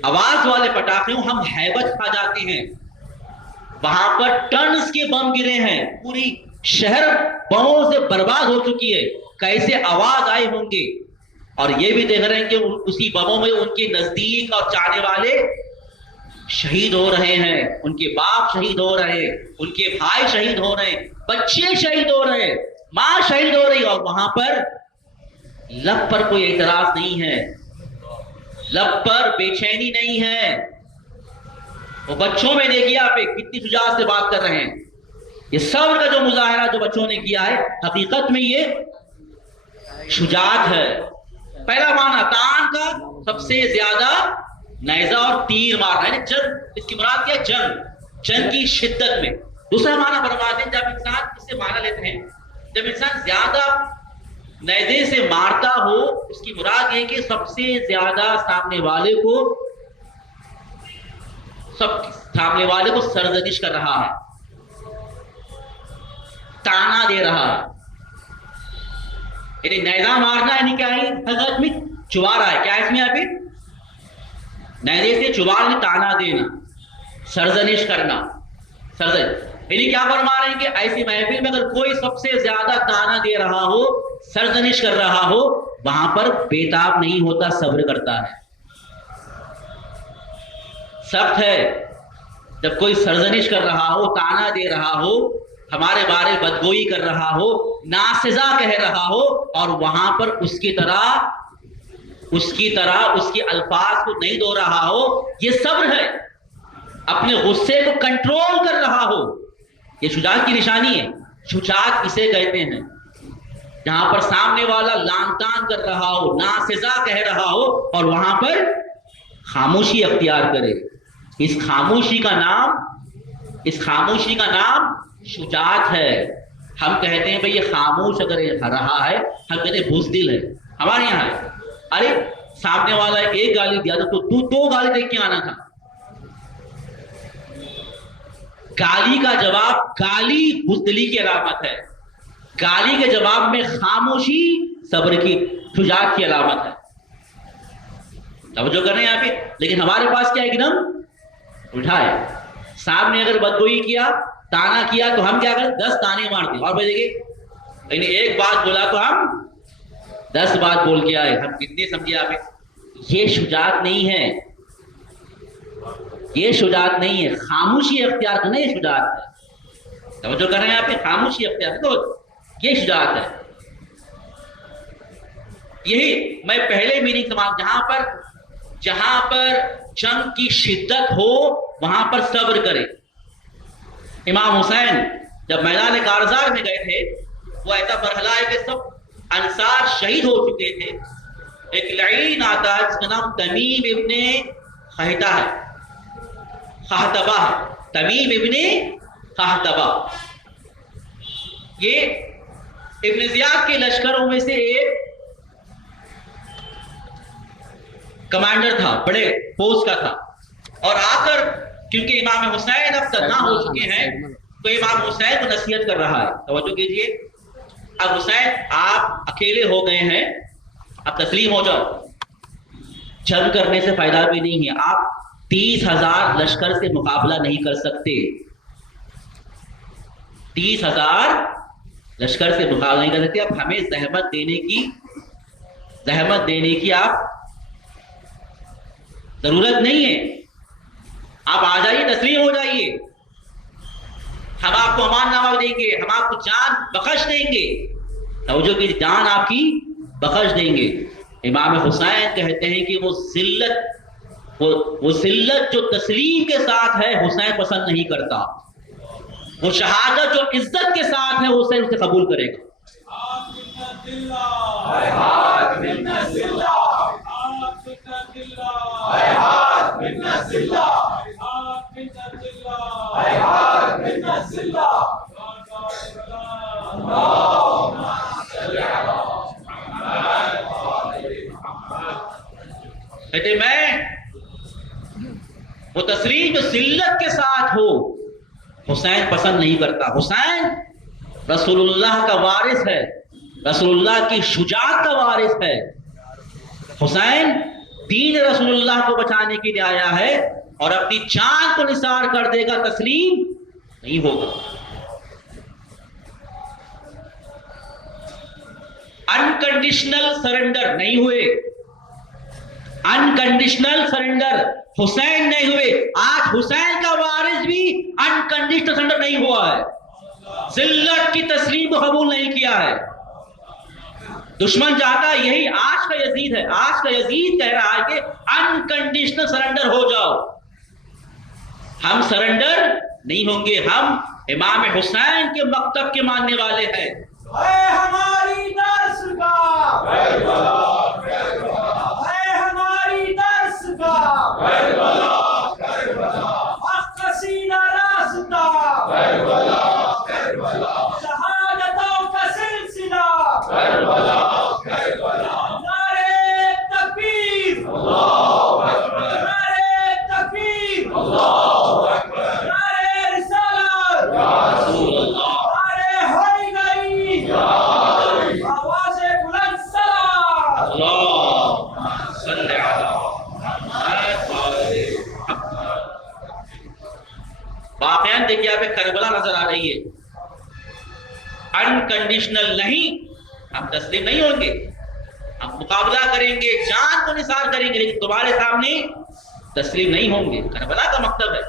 آواز والے پٹاخے ہوں، ہم ہیبت کھا جاتے ہیں. وہاں پر ٹنز کے بم گرے ہیں، پوری شہر بموں سے برباد ہو چکی ہے. کیسے آواز آئے ہوں گے. اور یہ بھی دیکھ رہے ہیں کہ اسی بموں میں ان کے نزدیک اور چاہنے والے شہید ہو رہے ہیں، ان کے باپ شہید ہو رہے ہیں، ان کے بھائی شہید ہو رہے ہیں، بچے شہید ہو رہے ہیں، ماں شہید ہو رہی. اور وہاں پر لب پر کوئی اعتراض نہیں ہے، لب پر بے چینی نہیں ہے. وہ بچوں میں دیکھیے آپ کتنی شجاعت سے بات کر رہے ہیں. یہ صبر کا جو مظاہرہ جو بچوں نے کیا ہے، حقیقت میں یہ شجاعت ہے. پہلا معنی تان کا سب سے زیادہ نیزہ اور تیر مارنا ہے، جنگ، اس کی مراد کیا ہے؟ جنگ کی شدت میں. دوسرا معنی فرماتے ہیں جب انسان اس سے معنی لیتے ہیں، جب انسان زیادہ نیزے سے مارتا ہو، اس کی مراد یہ کہ سب سے زیادہ سامنے والے کو سرزنش کر رہا ہے، تانا دے رہا ہے. یعنی نیزہ مارنا یعنی کیا ہے؟ حقیقت میں چبا رہا ہے. کیا اس میں آپ نیزے سے چبانا، تانا دینا، سرزنش کرنا. یعنی کیا فرما رہے ہیں کہ ایسی محفل میں اگر کوئی سب سے زیادہ تانا دے رہا ہو، سرزنش کر رہا ہو، وہاں پر بےتاب نہیں ہوتا، صبر کرتا ہے. سخت ہے جب کوئی سرزنش کر رہا ہو، تانا دے رہا ہو، ہمارے بارے بدگوئی کر رہا ہو، ناسزا کہہ رہا ہو، اور وہاں پر اس کی طرح اس کے الفاظ کو نہیں دو رہا ہو. یہ صبر ہے. اپنے غصے کو کنٹرول کر رہا ہو، یہ شجاعت کی نشانی ہے. شجاعت اسے کہتے ہیں جہاں پر سامنے والا لان تان کر رہا ہو، ناسزا کہہ رہا ہو، اور وہاں پر خاموشی اختیار کرے. اس خاموشی کا نام شجاعت ہے. ہم کہتے ہیں بھئی یہ خاموش اگر رہا ہے، ہم کہتے ہیں بزدل ہے. ہمارے یہاں ہے، ارے سامنے والا ایک گالی دیا تو دو گالی دیکھ کے آنا تھا. گالی کا جواب، گالی بزدلی کی علامت ہے. گالی کے جواب میں خاموشی صبر کی، شجاعت کی علامت ہے. توجہ کر رہے ہیں یہاں پہ. لیکن ہمارے پاس کیا ایک دم الٹا ہے. سامنے اگر بدگوئی کیا، تانا کیا، تو ہم کیا کریں؟ 10 تانے مارتے. اور بھائی دیکھیے، یعنی ایک بات بولا تو ہم 10 بات بول کے آئے. ہم کتنے سمجھے آپ؟ یہ شجاعت نہیں ہے، یہ شجاعت نہیں ہے. خاموشی اختیار کرنا یہ شجاعت ہے. توجہ کر رہے ہیں آپ پہ؟ خاموشی اختیار تو یہ شجاعت ہے. یہی میں پہلے میننگ سمجھ، جہاں پر جنگ کی شدت ہو وہاں پر صبر کرے. امام حسین جب میدان کارزار میں گئے تھے، وہ ایسا مرحلہ ہے کہ سب انصار شہید ہو چکے تھے. ایک لعین آتا ہے جس کا نام تمیم ابن خہتہ ہے، خہتبہ ہے، تمیم ابن خہتبہ. یہ ابن زیاد کے لشکروں میں سے ایک کمانڈر تھا، بڑے پوسٹ کا تھا. اور آ کر کیونکہ امام حسین اب تنہا ہو چکے ہیں، تو امام حسین کو نصیحت کر رہا ہے. توجہ کیجئے، اب حسین آپ اکیلے ہو گئے ہیں، اب تسلیم ہو جاؤ. جنگ کرنے سے فائدہ بھی نہیں ہے. آپ 30,000 لشکر سے مقابلہ نہیں کر سکتے. 30,000 لشکر سے مقابلہ نہیں کر سکتے. اب ہمیں زحمت دینے کی آپ ضرورت نہیں ہے. آپ آ جائیے، تسلیم ہو جائیے. ہم آپ کو امان نامہ دیں گے، ہم آپ کو جان بخش دیں گے. توجہ کی، جان آپ کی بخش دیں گے. امام حسین کہتے ہیں کہ وہ ذلت جو تسلیم کے ساتھ ہے حسین پسند نہیں کرتا. وہ شہادت جو عزت کے ساتھ ہے حسین اسے قبول کرے گا. کہتے میں وہ تسلیم جو ذلت کے ساتھ ہو حسین پسند نہیں کرتا. حسین رسول اللہ کا وارث ہے، رسول اللہ کی شجاعت کا وارث ہے۔ حسین دین رسول اللہ کو بچانے کے لیے آیا ہے اور اپنی جان کو نثار کر دے گا، تسلیم نہیں ہوگا۔ انکنڈیشنل سرنڈر نہیں ہوئے، انکنڈیشنل سرنڈر حسین نہیں ہوئے۔ آج حسین کا وارث بھی انکنڈیشنل سرنڈر نہیں ہوا ہے، ذلت کی تسلیم کو قبول نہیں کیا ہے۔ دشمن چاہتا ہے یہی آج کا یزید ہے، آج کا یزید کہہ رہا ہے کہ انکنڈیشنل سرنڈر ہو جاؤ۔ ہم سرنڈر نہیں ہوں گے، ہم امام حسین کے مکتب کے ماننے والے ہیں۔ اے ہماری درسگاہ، اے ہماری درسگاہ، حق کا سینہ راستہ، شہادتوں کا سلسلہ، نعرے تکبیر، نعرے تکبیر، نعرے رسالت، نعرے حیدری، آواز بلند سلام۔ اللہم صل علی واقعاً دیکھیے آپ کربلا نظر آ رہی ہے، انکنڈیشنل نہیں، ہم تسلیم نہیں ہوں گے، ہم مقابلہ کریں گے، جان کو نثار کریں گے، لیکن تمہارے سامنے تسلیم نہیں ہوں گے۔ کربلا کا مکتب ہے،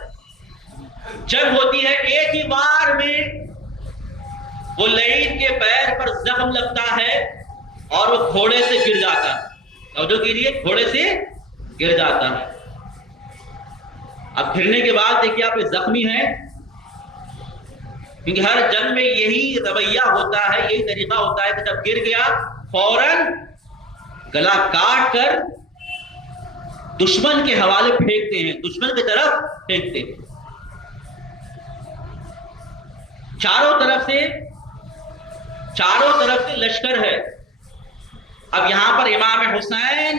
جنگ ہوتی ہے، ایک ہی بار میں وہ لعین کے پیر پر زخم لگتا ہے اور وہ گھوڑے سے گر جاتا ہے، توجہ کیجیے، گھوڑے سے گر جاتا ہے۔ اب گرنے کے بعد دیکھیے آپ زخمی ہیں، کیونکہ ہر جنگ میں یہی رویہ ہوتا ہے، یہی طریقہ ہوتا ہے کہ جب گر گیا فوراً گلا کاٹ کر دشمن کے حوالے پھینکتے ہیں، دشمن کی طرف پھینکتے ہیں۔ چاروں طرف سے لشکر ہے۔ اب یہاں پر امام حسین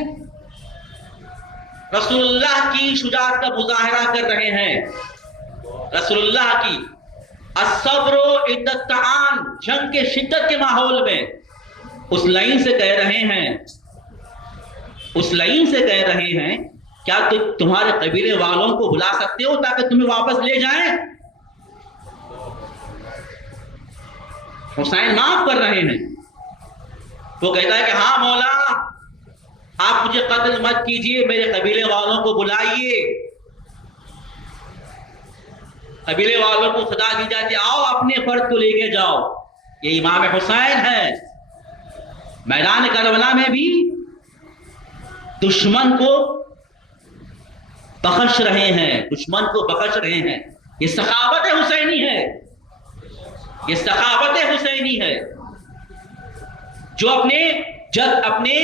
رسول اللہ کی شجاعت کا مظاہرہ کر رہے ہیں، رسول اللہ کی الصبر عند الطعام، جنگ کے شدت کے ماحول میں اس لائن سے کہہ رہے ہیں کیا تمہارے قبیلے والوں کو بلا سکتے ہو تاکہ تمہیں واپس لے جائیں؟ حسین معاف کر رہے ہیں، وہ کہتا ہے کہ ہاں مولا آپ مجھے قتل مت کیجئے، میرے قبیلے والوں کو بلائیے۔ قبیلے والوں کو خدا دی جاتی، آؤ اپنے فرد کو لے کے جاؤ۔ یہ امام حسین ہے، میدان کربلا میں بھی دشمن کو بخش رہے ہیں، دشمن کو بخش رہے ہیں۔ یہ سخاوت حسینی ہے، یہ سخاوت حسینی ہے جو اپنے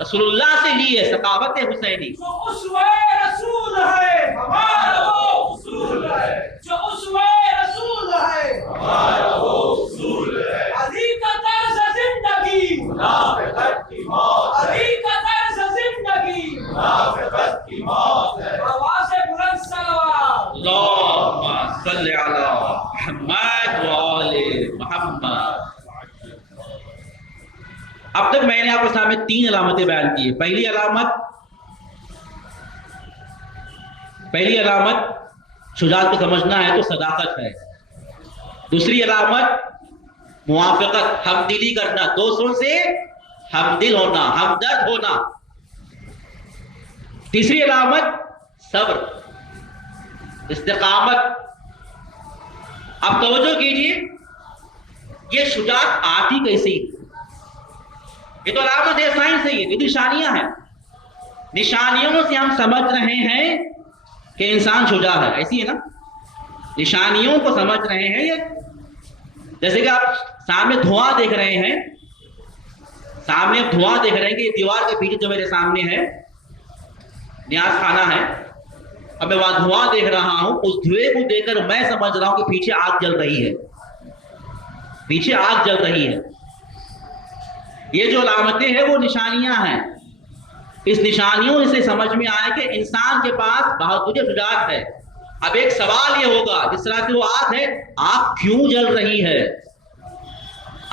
رسول اللہ سے لی ہے، سخاوت حسینی۔ جو اسوہ رسول ہے ہمارا وہ اصول ہے، جو اسوہ رسول ہے ہمارا وہ اصول ہے۔ علی کا طرز زندگی منافقت کی موت ہے، علی کا طرز زندگی منافقت کی موت ہے۔ آواز بلند صلوات۔ اللہم صل علی محمد وآل محمد۔ اب تک میں نے آپ کے سامنے 3 علامتیں بیان کی ہیں۔ پہلی علامت شجاعت کو سمجھنا ہے تو صداقت ہے۔ دوسری علامت موافقت، ہمدلی کرنا، دوسروں سے ہمدل ہونا، ہمدرد ہونا۔ تیسری علامت صبر، استقامت۔ اب توجہ کیجیے، یہ شجاعت آتی کیسی؟ یہ تو علامت ہے، سائنس ہے، یہ نشانیاں ہیں۔ نشانیوں سے ہم سمجھ رہے ہیں کہ انسان شجاع ہے، ایسی ہے نا؟ نشانیوں کو سمجھ رہے ہیں، جیسے کہ آپ سامنے دھواں دیکھ رہے ہیں، کہ یہ دیوار کے پیچھے جو میرے سامنے ہے نیاز خانہ ہے، اب میں وہاں دھواں دیکھ رہا ہوں، اس دھوئے کو دیکھ کر میں سمجھ رہا ہوں کہ پیچھے آگ جل رہی ہے، پیچھے آگ جل رہی ہے۔ یہ جو علامتیں ہیں وہ نشانیاں ہیں۔ اس نشانیوں سے سمجھ میں آئے کہ انسان کے پاس بہادری شجاعت ہے۔ اب ایک سوال یہ ہوگا، جس طرح کی وہ آگ ہے، آگ کیوں جل رہی ہے؟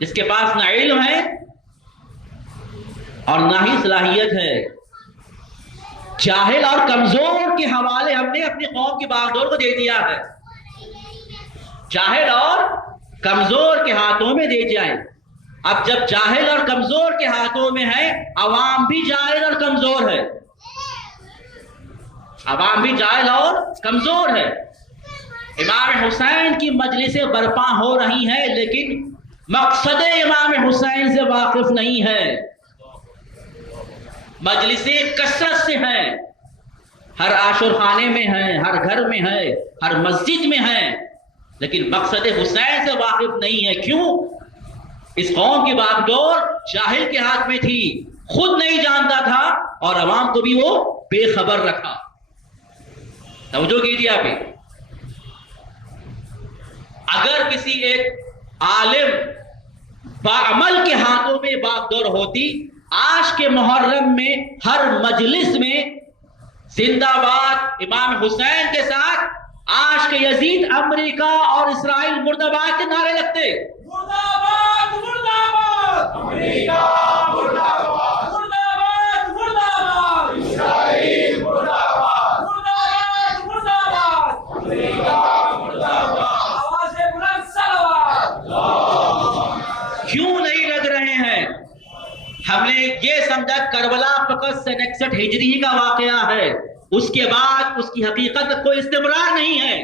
جس کے پاس نہ علم ہے اور نہ ہی صلاحیت ہے، جاہل اور کمزور کے حوالے ہم نے اپنی قوم کی باغ ڈور کو دے دیا ہے، جاہل اور کمزور کے ہاتھوں میں دے جائیں۔ اب جب جاہل اور کمزور کے ہاتھوں میں ہے، عوام بھی جاہل اور کمزور ہے، عوام بھی جاہل اور کمزور ہے۔ امام حسین کی مجلسیں برپا ہو رہی ہیں لیکن مقصد امام حسین سے واقف نہیں ہے، مجلسیں کثرت سے ہیں، ہر عاشور خانے میں ہیں، ہر گھر میں ہے، ہر مسجد میں ہے، لیکن مقصد حسین سے واقف نہیں ہے۔ کیوں؟ اس قوم کی باغ ڈور جاہل کے ہاتھ میں تھی، خود نہیں جانتا تھا اور عوام کو بھی وہ بے خبر رکھا۔ توجہ کیجیے آپ، اگر کسی ایک عالم باعمل کے ہاتھوں میں باغ ڈور ہوتی، آج کے محرم میں ہر مجلس میں زندہ باد امام حسین کے ساتھ آج کے یزید امریکہ اور اسرائیل مرد آباد کے نعرے لگتے۔ مرد آباد، مرد آباد، امریکہ مرد آباد، مرد آباد، مرد آباد، اسرائیل مرد آباد، مرد آباد، مرد آباد، امریکہ مرد آباد، آواز بلند صلوات۔ کیوں نہیں لگ رہے ہیں؟ ہم نے یہ سمجھا کربلا فقط سن 61 ہجری کا واقعہ ہے، اس کے بعد اس کی حقیقت کوئی استمرار نہیں ہے۔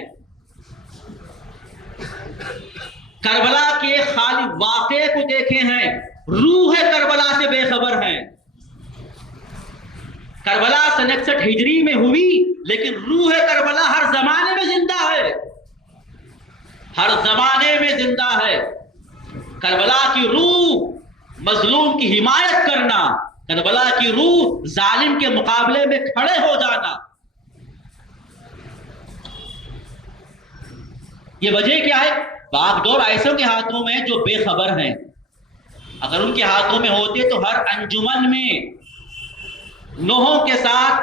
کربلا کے خالی واقعے کو دیکھے ہیں، روح کربلا سے بے خبر ہیں۔ کربلا سن 61 ہجری میں ہوئی لیکن روح کربلا ہر زمانے میں زندہ ہے، ہر زمانے میں زندہ ہے۔ کربلا کی روح مظلوم کی حمایت کرنا، کربلا کی روح ظالم کے مقابلے میں کھڑے ہو جانا، یہ وجہ کیا ہے؟ باغ ڈور ایسوں کے ہاتھوں میں جو بے خبر ہیں، اگر ان کے ہاتھوں میں ہوتے تو ہر انجمن میں نوحوں کے ساتھ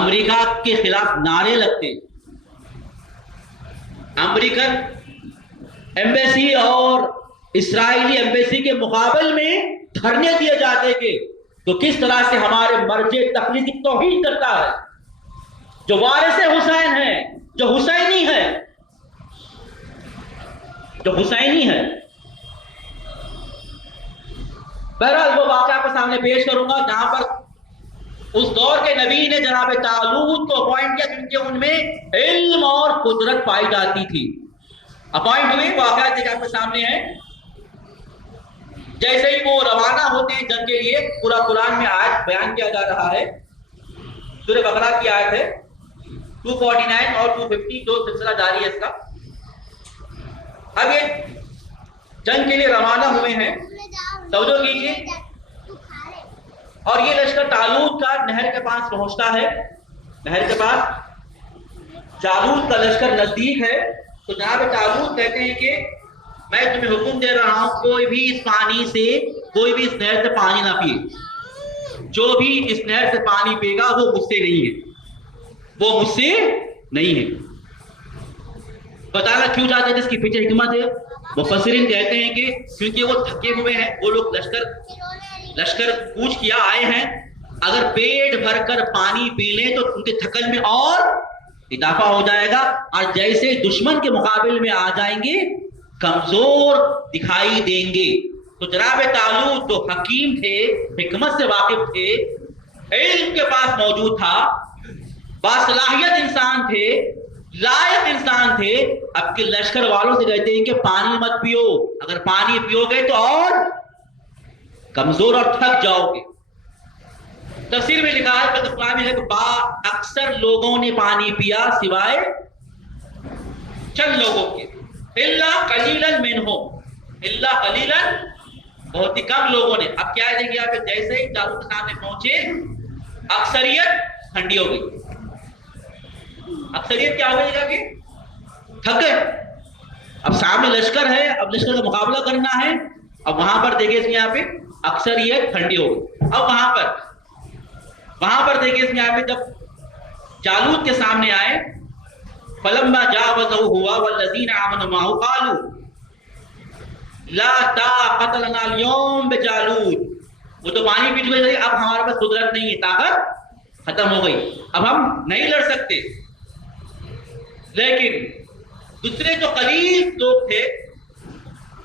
امریکہ کے خلاف نعرے لگتے، امریکن ایمبیسی اور اسرائیلی ایمبیسی کے مقابل میں دھرنے دیے جاتے کہ تو کس طرح سے ہمارے مرجع تقلید کی توہین کرتا ہے، جو وارث حسین ہے، جو حسینی ہے، جو حسینی ہے۔ بہرحال وہ واقعہ کو سامنے پیش کروں گا جہاں پر اس دور کے نبی نے جناب طالوت کو اپوائنٹ کیا کیونکہ ان میں علم اور قدرت پائی جاتی تھی۔ اپوائنٹ ہوئے، واقعات دیکھ آپ کے سامنے ہیں۔ جیسے ہی وہ روانہ ہوتے ہیں جنگ کے لیے، پورا قرآن میں آیت بیان کیا جا رہا ہے، سورہ بقرہ کی آیت ہے 249 اور 250، جو سلسلہ جاری ہے اس کا۔ اب یہ جنگ کے لیے روانہ ہوئے ہیں، توجہ کیجیے، اور یہ لشکر طالوت کا نہر کے پاس پہنچتا ہے، نہر کے پاس جالوت کا لشکر نزدیک ہے، تو جناب طالوت کہتے ہیں کہ میں تمہیں حکم دے رہا ہوں کوئی بھی اس پانی سے، کوئی بھی اس نہر سے پانی نہ پیے، جو بھی اس نہر سے پانی پیے گا وہ مجھ سے نہیں ہے، وہ مجھ سے نہیں ہے۔ بتانا کیوں چاہتے ہیں، جس کی پیچھے حکمت ہے، مفسرین کہتے ہیں کہ کیونکہ وہ تھکے ہوئے ہیں، وہ لوگ لشکر کوچ کیا آئے ہیں، اگر پیٹ بھر کر پانی پی لیں تو ان کے تھکن میں اور اضافہ ہو جائے گا، اور جیسے دشمن کے مقابل میں آ جائیں گے کمزور دکھائی دیں گے۔ تو جناب طالوت جو حکیم تھے، حکمت سے واقف تھے، علم کے پاس موجود تھا، باصلاحیت انسان تھے، لائق انسان تھے، اب کے لشکر والوں سے کہتے ہیں کہ پانی مت پیو، اگر پانی پیو گے تو اور کمزور اور تھک جاؤ گے۔ تفسیر میں لکھا ہے کہ اکثر لوگوں نے پانی پیا سوائے چند لوگوں کے، اللہ قلیلاً منہم، اللہ قلیلاً، بہت ہی کم لوگوں نے۔ اب کیا ہے کہ آپ جیسے ہی طالوت کے سامنے پہنچے اکثریت ٹھنڈی ہو گئی، اکثریت کیا ہو گئی کہ تھک گئے، اب سامنے لشکر ہے، اب لشکر کا مقابلہ کرنا ہے، اب وہاں پر دیکھیں اس میں یہاں پہ اکثریت ٹھنڈی ہو گئی۔ اب وہاں پر دیکھیں اس میں یہاں پہ جب جالوت کے سامنے آئے، فلما جاوزه هو والذین آمنوا معه قالوا، لا طاقت لنا اليوم بجالوت، وہ تو پانی پی چکے، اب ہمارے پاس قدرت نہیں ہے، طاقت ختم ہو گئی، اب ہم نہیں لڑ سکتے۔ لیکن دوسرے جو قلیل لوگ تھے،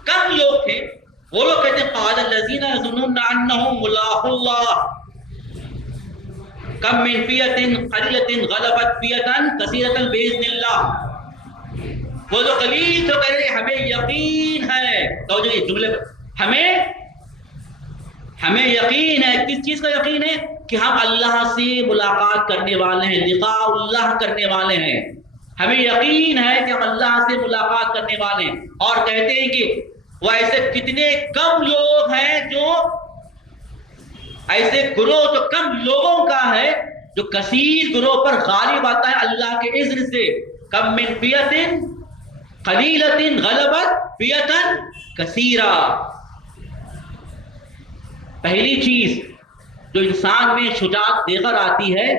کم لوگ تھے، وہ لوگ کہتے ہیں قال الذین یظنون انہم ملاقو اللہ کم من فیۃ قلیلۃ غلبت فیۃ کثیرۃ باذن اللہ۔ وہ جو قلیل تو کہہ رہے ہمیں یقین ہے، تو جو یہ جملے ہمیں یقین ہے، کس چیز کا یقین ہے؟ کہ ہم اللہ سے ملاقات کرنے والے ہیں، لقاء اللہ کرنے والے ہیں، ہمیں یقین ہے کہ ہم اللہ سے ملاقات کرنے والے ہیں۔ اور کہتے ہیں کہ وہ ایسے کتنے کم لوگ ہیں، جو ایسے گروہ جو کم لوگوں کا ہے جو کثیر گروہ پر غالب آتا ہے اللہ کے اذن سے۔ کم من فیۃ قلیلۃ غلبت فیۃ کثیرہ۔ پہلی چیز جو انسان میں شجاعت دے کر آتی ہے،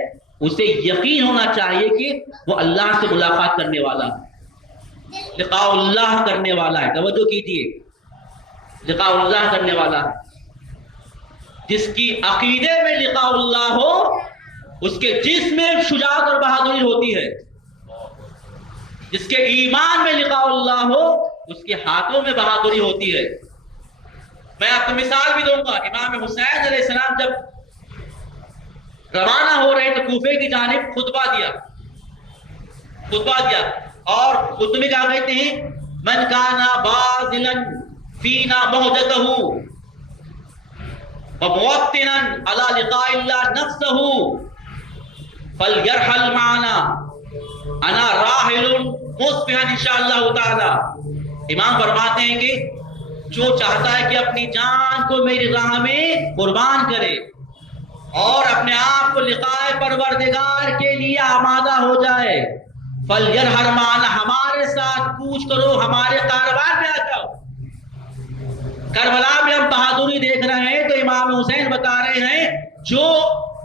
اسے یقین ہونا چاہیے کہ وہ اللہ سے ملاقات کرنے والا ہے، لقاء اللہ کرنے والا ہے۔ توجہ کیجیے، لقاء اللہ کرنے والا ہے۔ جس کی عقیدے میں لقاء اللہ ہو، اس کے جسم میں شجاعت اور بہادری ہوتی ہے۔ جس کے ایمان میں لقاء اللہ ہو، اس کے ہاتھوں میں بہادری ہوتی ہے۔ میں آپ کو مثال بھی دوں گا، امام حسین علیہ السلام جب روانہ ہو رہے تو کوفے کی جانب خطبہ دیا، اور خطبے میں کیا کہتے ہیں؟ من کانا باذلا فینا مہجتہ وموطنا علی لقاء اللہ نفسہ فلیرحل معنا انا راحل مصبحا انشاءاللہ تعالی۔ امام فرماتے ہیں کہ جو چاہتا ہے کہ اپنی جان کو میری راہ میں قربان کرے اور اپنے آپ کو لقاء پروردگار کے لیے آمادہ ہو جائے، فلیرحل معنا، ہمارے ساتھ کوچ کرو، ہمارے کاروان میں آ جاؤ۔ کربلا میں ہم بہادری دیکھ رہے ہیں تو امام حسین بتا رہے ہیں جو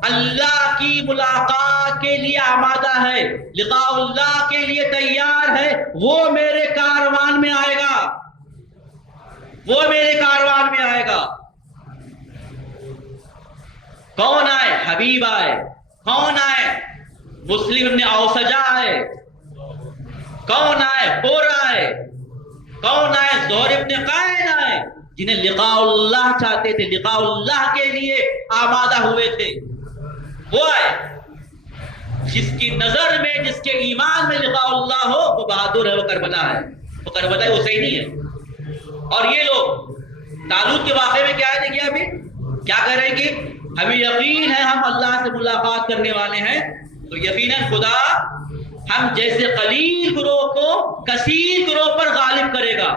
اللہ کی ملاقات کے لیے آمادہ ہے، لقاء اللہ کے لیے تیار ہے، وہ میرے کاروان میں آئے گا، وہ میرے کاروان میں آئے گا۔ کون آئے؟ حبیب آئے۔ کون آئے؟ مسلم ابن اوسجہ آئے۔ کون آئے؟ بور آئے۔ کون آئے؟ زہر ابن قائن آئے، جنہیں لقاء اللہ چاہتے تھے، لقاء اللہ کے لیے آمادہ ہوئے تھے، وہ آئے۔ جس کی نظر میں، جس کے ایمان میں لقاء اللہ ہو، وہ بہادر ہے، وہ کربلا ہے، وہ کربلا حسینی ہے۔ اور یہ لوگ طالوت کے واقعے میں کیا ہے؟ دیکھیے ابھی کیا کہہ رہے ہیں کہ ہمیں یقین ہے ہم اللہ سے ملاقات کرنے والے ہیں، تو یقیناً خدا ہم جیسے قلیل گروہ کو کثیر گروہ پر غالب کرے گا،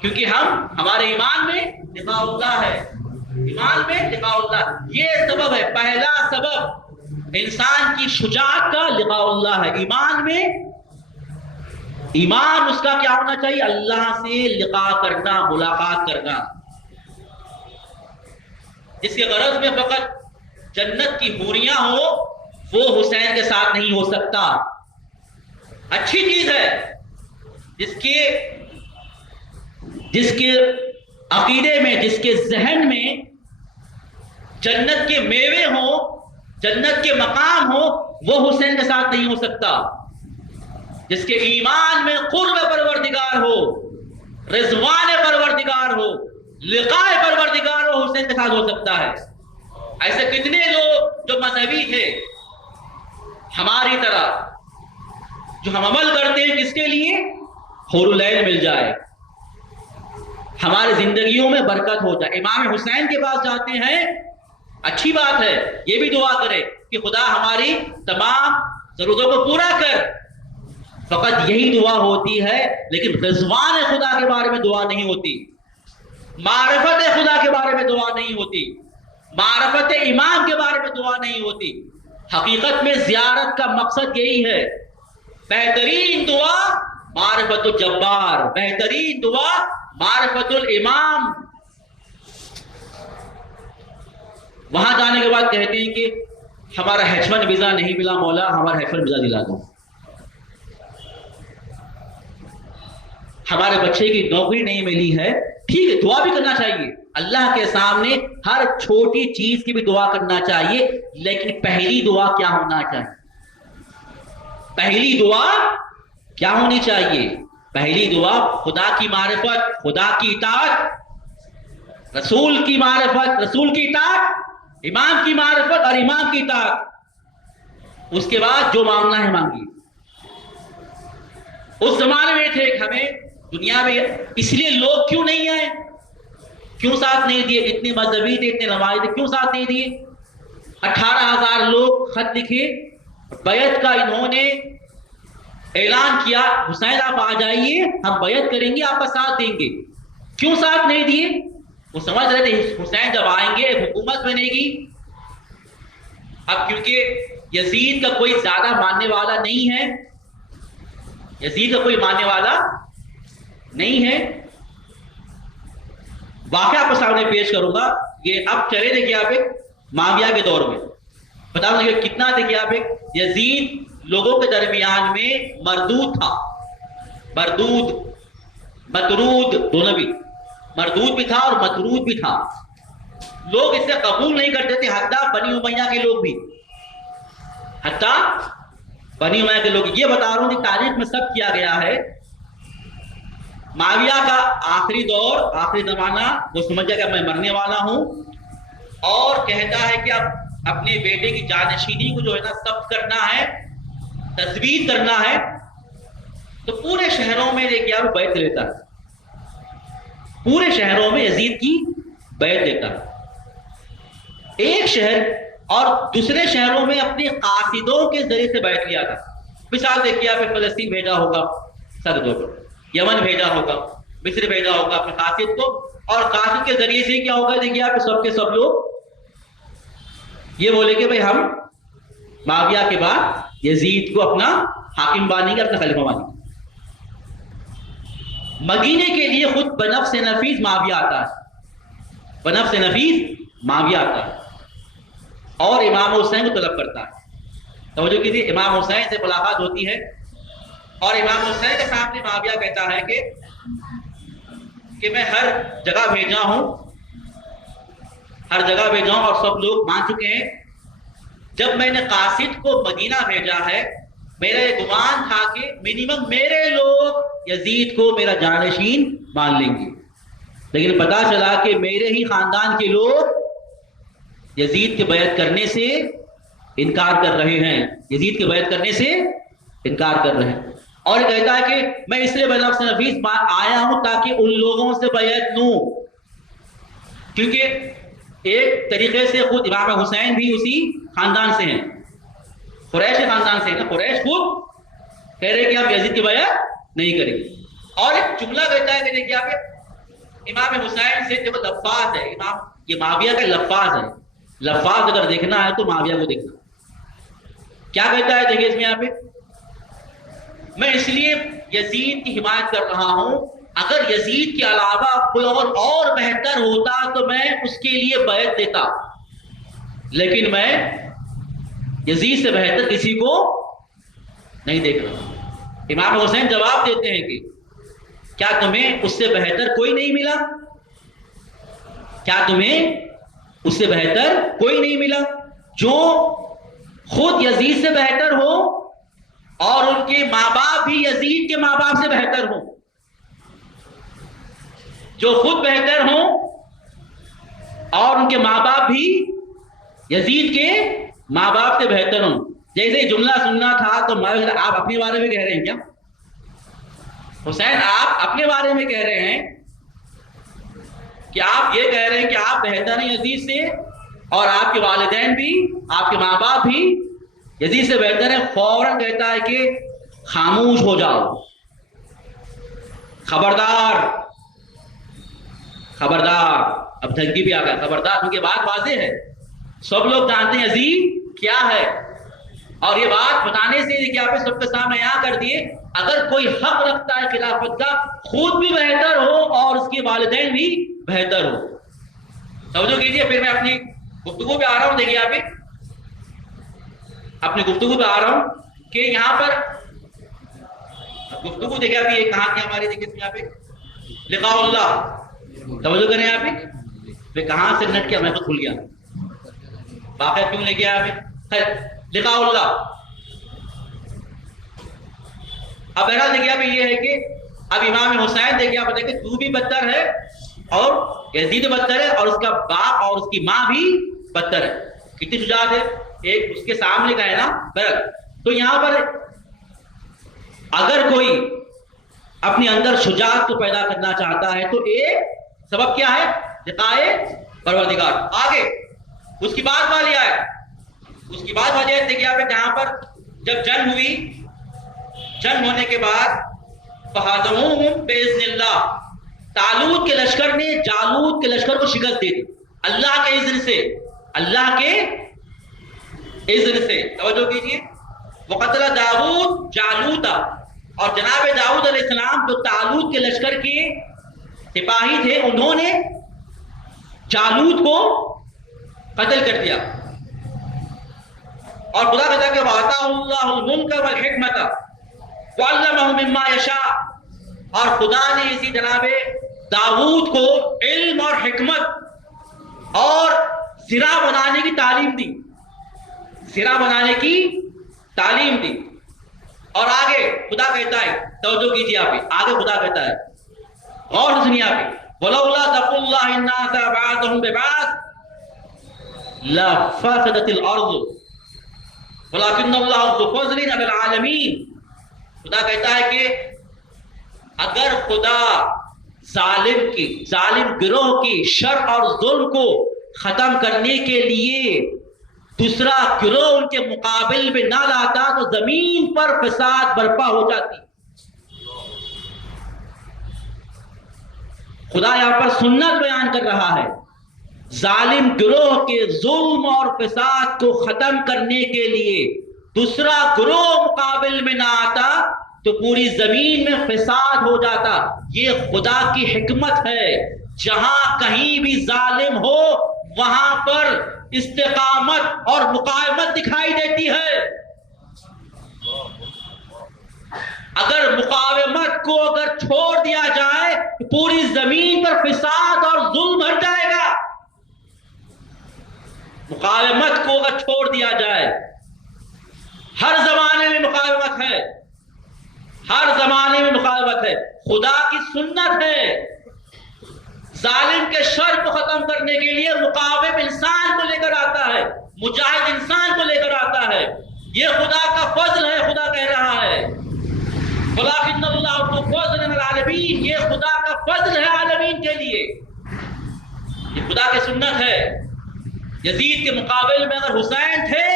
کیونکہ ہمارے ایمان میں لقاء اللہ ہے، ایمان میں لقاء اللہ۔ یہ سبب ہے، پہلا سبب انسان کی شجاعت کا لقاء اللہ ہے۔ ایمان میں، ایمان اس کا کیا ہونا چاہیے؟ اللہ سے لقاء کرنا، ملاقات کرنا، جس کے غرض میں فقط جنت کی حوریاں ہو، وہ حسین کے ساتھ نہیں ہو سکتا۔ اچھی چیز ہے جس کے عقیدے میں، جس کے ذہن میں جنت کے میوے ہوں، جنت کے مقام ہو، وہ حسین کے ساتھ نہیں ہو سکتا۔ جس کے ایمان میں قرب پروردگار ہو، رضوان پروردگار ہو، لقاء پروردگار ہو، حسین کے ساتھ ہو سکتا ہے۔ ایسے کتنے لوگ جو مذہبی تھے ہماری طرح، جو ہم عمل کرتے ہیں کس کے لیے؟ حور العین مل جائے، ہماری زندگیوں میں برکت ہو جائے۔ امام حسین کے پاس جاتے ہیں، اچھی بات ہے، یہ بھی دعا کرے کہ خدا ہماری تمام ضرورتوں کو پورا کر، فقط یہی دعا ہوتی ہے، لیکن رضوان خدا کے بارے میں دعا نہیں ہوتی، معرفت خدا کے بارے میں دعا نہیں ہوتی، معرفت امام کے بارے میں دعا نہیں ہوتی۔ حقیقت میں زیارت کا مقصد یہی ہے، بہترین دعا معرفت الجبار، بہترین دعا معرفت الامام۔ وہاں جانے کے بعد کہتے ہیں کہ ہمارا H1 ویزا نہیں ملا، مولا ہمارا H1 ویزا دلا دو، ہمارے بچے کی نوکری نہیں ملی ہے، ٹھیک ہے دعا بھی کرنا چاہیے، اللہ کے سامنے ہر چھوٹی چیز کی بھی دعا کرنا چاہیے، لیکن پہلی دعا کیا ہونا چاہیے؟ پہلی دعا کیا ہونی چاہیے؟ پہلی دعا خدا کی معرفت، خدا کی اطاعت، رسول کی معرفت، رسول کی اطاعت، امام کی معرفت اور امام کی اطاعت۔ اس کے بعد جو مانگنا ہے مانگیے۔ اس زمانے میں تھے کہ ہمیں دنیا میں اس لیے لوگ کیوں نہیں آئے، کیوں ساتھ نہیں دیے؟ اتنے مذہبی تھے، اتنے نمازی تھے، کیوں ساتھ نہیں دیے؟ 18,000 لوگ خط لکھے، بیعت کا انہوں نے اعلان کیا، حسین آپ آ جائیے، ہم بیعت کریں گے، آپ کا ساتھ دیں گے۔ کیوں ساتھ نہیں دیے؟ وہ سمجھ رہے تھے حسین جب آئیں گے حکومت بنے گی۔ اب کیونکہ یزید کا کوئی زیادہ ماننے والا نہیں ہے، یزید کا کوئی ماننے والا نہیں ہے۔ واقعہ آپ کو سامنے پیش کروں گا، یہ اب چلے تھے کہ آپ معاویہ کے دور میں، بتا دیں کتنا تھے کہ آپ یزید لوگوں کے درمیان میں مردود تھا، مردود مطرود دونوں بھی، مردود بھی تھا اور مطرود بھی تھا۔ لوگ اسے قبول نہیں کرتے تھے، حتیٰ بنی امیہ کے لوگ بھی، حتیٰ بنی امیہ کے لوگ۔ یہ بتا رہا ہوں کہ تاریخ میں سب کیا گیا ہے۔ معاویہ کا آخری دور، آخری زمانہ، وہ سمجھ گیا کہ میں مرنے والا ہوں، اور کہتا ہے کہ اب اپنے بیٹے کی جانشینی کو جو ہے نا ثبت کرنا ہے، تثبیت کرنا ہے، تو پورے شہروں میں لے کے آپ بیعت لیتا ہے، پورے شہروں میں یزید کی بیعت دیتا ہے۔ ایک شہر اور دوسرے شہروں میں اپنے قاصدوں کے ذریعے سے بیعت لیا تھا۔ مثال دیکھیے آپ فلسطین بھیجا ہوگا صدر کو، یمن بھیجا ہوگا، مصر بھیجا ہوگا اپنے قاصد کو، اور قاصد کے ذریعے سے کیا ہوگا؟ دیکھیے آپ سب کے سب لوگ یہ بولے کہ بھئی ہم معاویہ کے بعد یزید کو اپنا حاکم مانیں گے، اپنا خلیفہ مانیں گے۔ مدینے کے لیے خود بنفس نفیس معاویہ آتا ہے، بنفس نفیس معاویہ آتا ہے اور امام حسین کو طلب کرتا ہے۔ توجہ کیجیے، امام حسین سے ملاقات ہوتی ہے اور امام حسین کے سامنے معاویہ کہتا ہے کہ میں ہر جگہ بھیجا ہوں، ہر جگہ بھیجا ہوں اور سب لوگ مان چکے ہیں۔ جب میں نے قاصد کو مدینہ بھیجا ہے، میرا یہ گمان تھا کہ منیمم میرے لوگ یزید کو میرا جانشین مان لیں گے، لیکن پتا چلا کہ میرے ہی خاندان کے لوگ یزید کے بیعت کرنے سے انکار کر رہے ہیں، یزید کے بیعت کرنے سے انکار کر رہے ہیں۔ اور کہتا ہے کہ میں اس لیے بنفس نفیس آیا ہوں تاکہ ان لوگوں سے بیعت لوں، کیونکہ ایک طریقے سے خود امام حسین بھی اسی خاندان سے ہیں، قریش خاندان سے ہیں نا، قریش خود کہہ رہے کہ ہم یزید کی بیعت نہیں کریں گے۔ اور ایک جملہ کہتا ہے کہ دیکھیے آپ امام حسین سے جو لفاظ ہے، یہ معاویہ کا لفاظ ہے، لفاظ اگر دیکھنا ہے تو معاویہ کو دیکھنا۔ کیا کہتا ہے دیکھیے اس میں یہاں پہ، میں اس لیے یزید کی حمایت کر رہا ہوں، اگر یزید کے علاوہ کوئی اور بہتر ہوتا تو میں اس کے لیے بیعت دیتا، لیکن میں یزید سے بہتر کسی کو نہیں دیکھ رہا۔ امام حسین جواب دیتے ہیں کہ کیا تمہیں اس سے بہتر کوئی نہیں ملا؟ کیا تمہیں اس سے بہتر کوئی نہیں ملا جو خود یزید سے بہتر ہو اور ان کے ماں باپ بھی یزید کے ماں باپ سے بہتر ہوں، جو خود بہتر ہوں اور ان کے ماں باپ بھی یزید کے ماں باپ سے بہتر ہوں؟ جیسے جملہ سننا تھا تو آپ اپنے بارے میں کہہ رہے ہیں کیا؟ حسین آپ اپنے بارے میں کہہ رہے ہیں کہ آپ یہ کہہ رہے ہیں کہ آپ بہتر ہیں یزید سے، اور آپ کے والدین بھی، آپ کے ماں باپ بھی یزید سے بہتر ہیں۔ فوراً کہتا ہے کہ خاموش ہو جاؤ، خبردار خبردار۔ اب دھمکی بھی آ گیا، خبردار، کیونکہ بات واضح ہے، سب لوگ جانتے ہیں یزید کیا ہے، اور یہ بات بتانے سے کہ آپ سب کے سامنے یہاں کر دیے، اگر کوئی حق رکھتا ہے خلافت کا، خود بھی بہتر ہو اور اس کے والدین بھی بہتر ہو۔ توجہ کیجیے، پھر میں اپنی گفتگو پہ آ رہا ہوں۔ دیکھیے آپ اپنی گفتگو پہ آ رہا ہوں کہ یہاں پر گفتگو دیکھیں ابھی یہ کہاں کی ہماری دیکھیں یہاں پہ لقاء اللہ، توجہ کریں یہاں پہ کہاں سے نٹ کیا میں خود بھول گیا واقعہ کیوں لے گیا یہاں پہ. خیر لقاء اللہ. اب بہرحال دیکھیے ابھی یہ ہے کہ اب امام حسین دیکھیے آپ دیکھیں تو بھی بدتر ہے اور یزید بدتر ہے اور اس کا باپ اور اس کی ماں بھی بدتر ہے. کتنی شجاعت ہے ایک اس کے سامنے کا ہے نا. بہرحال تو یہاں پر اگر کوئی اپنے اندر شجاعت کو پیدا کرنا چاہتا ہے تو ایک سبب کیا ہے لقائے پروردگار. آگے اس کی بات والی آئے اس کی بات والی ہے دیکھیے آپ جہاں پر جب جنگ ہوئی جنگ ہونے کے بعد فہزموہم باذن اللہ طالوت کے لشکر نے جالوت کے لشکر کو شکست دے دی اللہ کے اذن سے. اللہ کے اذن سے توجہ کیجیے. وقتل داؤد جالوتا اور جناب داؤد علیہ السلام جو طالوت کے لشکر کے سپاہی تھے انہوں نے جالوت کو قتل کر دیا. اور خدا کہتا کہ وَآتَاهُ اللَّهُ الْمُلْكَ وَالْحِكْمَةَ وَعَلَّمَهُ مِمَّا يَشَاءُ. اور خدا نے اسی جناب داؤد کو علم اور حکمت اور سرا بنانے کی تعلیم دی سرا بنانے کی تعلیم دی. اور آگے خدا کہتا ہے توجہ کیجیے آپ آگے خدا کہتا ہے غور سے سنیے آپ وَلَوْلَا دَفْعُ اللَّهِ النَّاسَ بَعْضَهُم بِبَعْضٍ لَفَسَدَتِ الْأَرْضُ وَلَكِنَّ اللَّهَ ذُو فَضْلٍ عَلَى الْعَالَمِينَ. خدا کہتا ہے کہ اگر خدا ظالم گروہ کی شر اور ظلم کو ختم کرنے کے لیے دوسرا گروہ ان کے مقابل میں نہ لاتا تو زمین پر فساد برپا ہو جاتی. خدا یہاں پر سنت بیان کر رہا ہے ظالم گروہ کے ظلم اور فساد کو ختم کرنے کے لیے دوسرا گروہ مقابل میں نہ آتا تو پوری زمین میں فساد ہو جاتا. یہ خدا کی حکمت ہے. جہاں کہیں بھی ظالم ہو وہاں پر استقامت اور مقاومت دکھائی دیتی ہے. اگر مقاومت کو اگر چھوڑ دیا جائے تو پوری زمین پر فساد اور ظلم بھر جائے گا. مقاومت کو اگر چھوڑ دیا جائے ہر زمانے میں مقاومت ہے ہر زمانے میں مقاومت ہے. خدا کی سنت ہے ظالم کے شر کو ختم کرنے کے لیے مقاوم انسان کو لے کر آتا ہے مجاہد انسان کو لے کر آتا ہے. یہ خدا کا فضل ہے. خدا کہہ رہا ہے وَلَكِنَّ اللَّهَ ذُو فَضْلٍ عَلَى الْعَالَمِينَ. یہ خدا کا فضل ہے عالمین کے لیے. یہ خدا کی سنت ہے. یزید کے مقابل میں اگر حسین تھے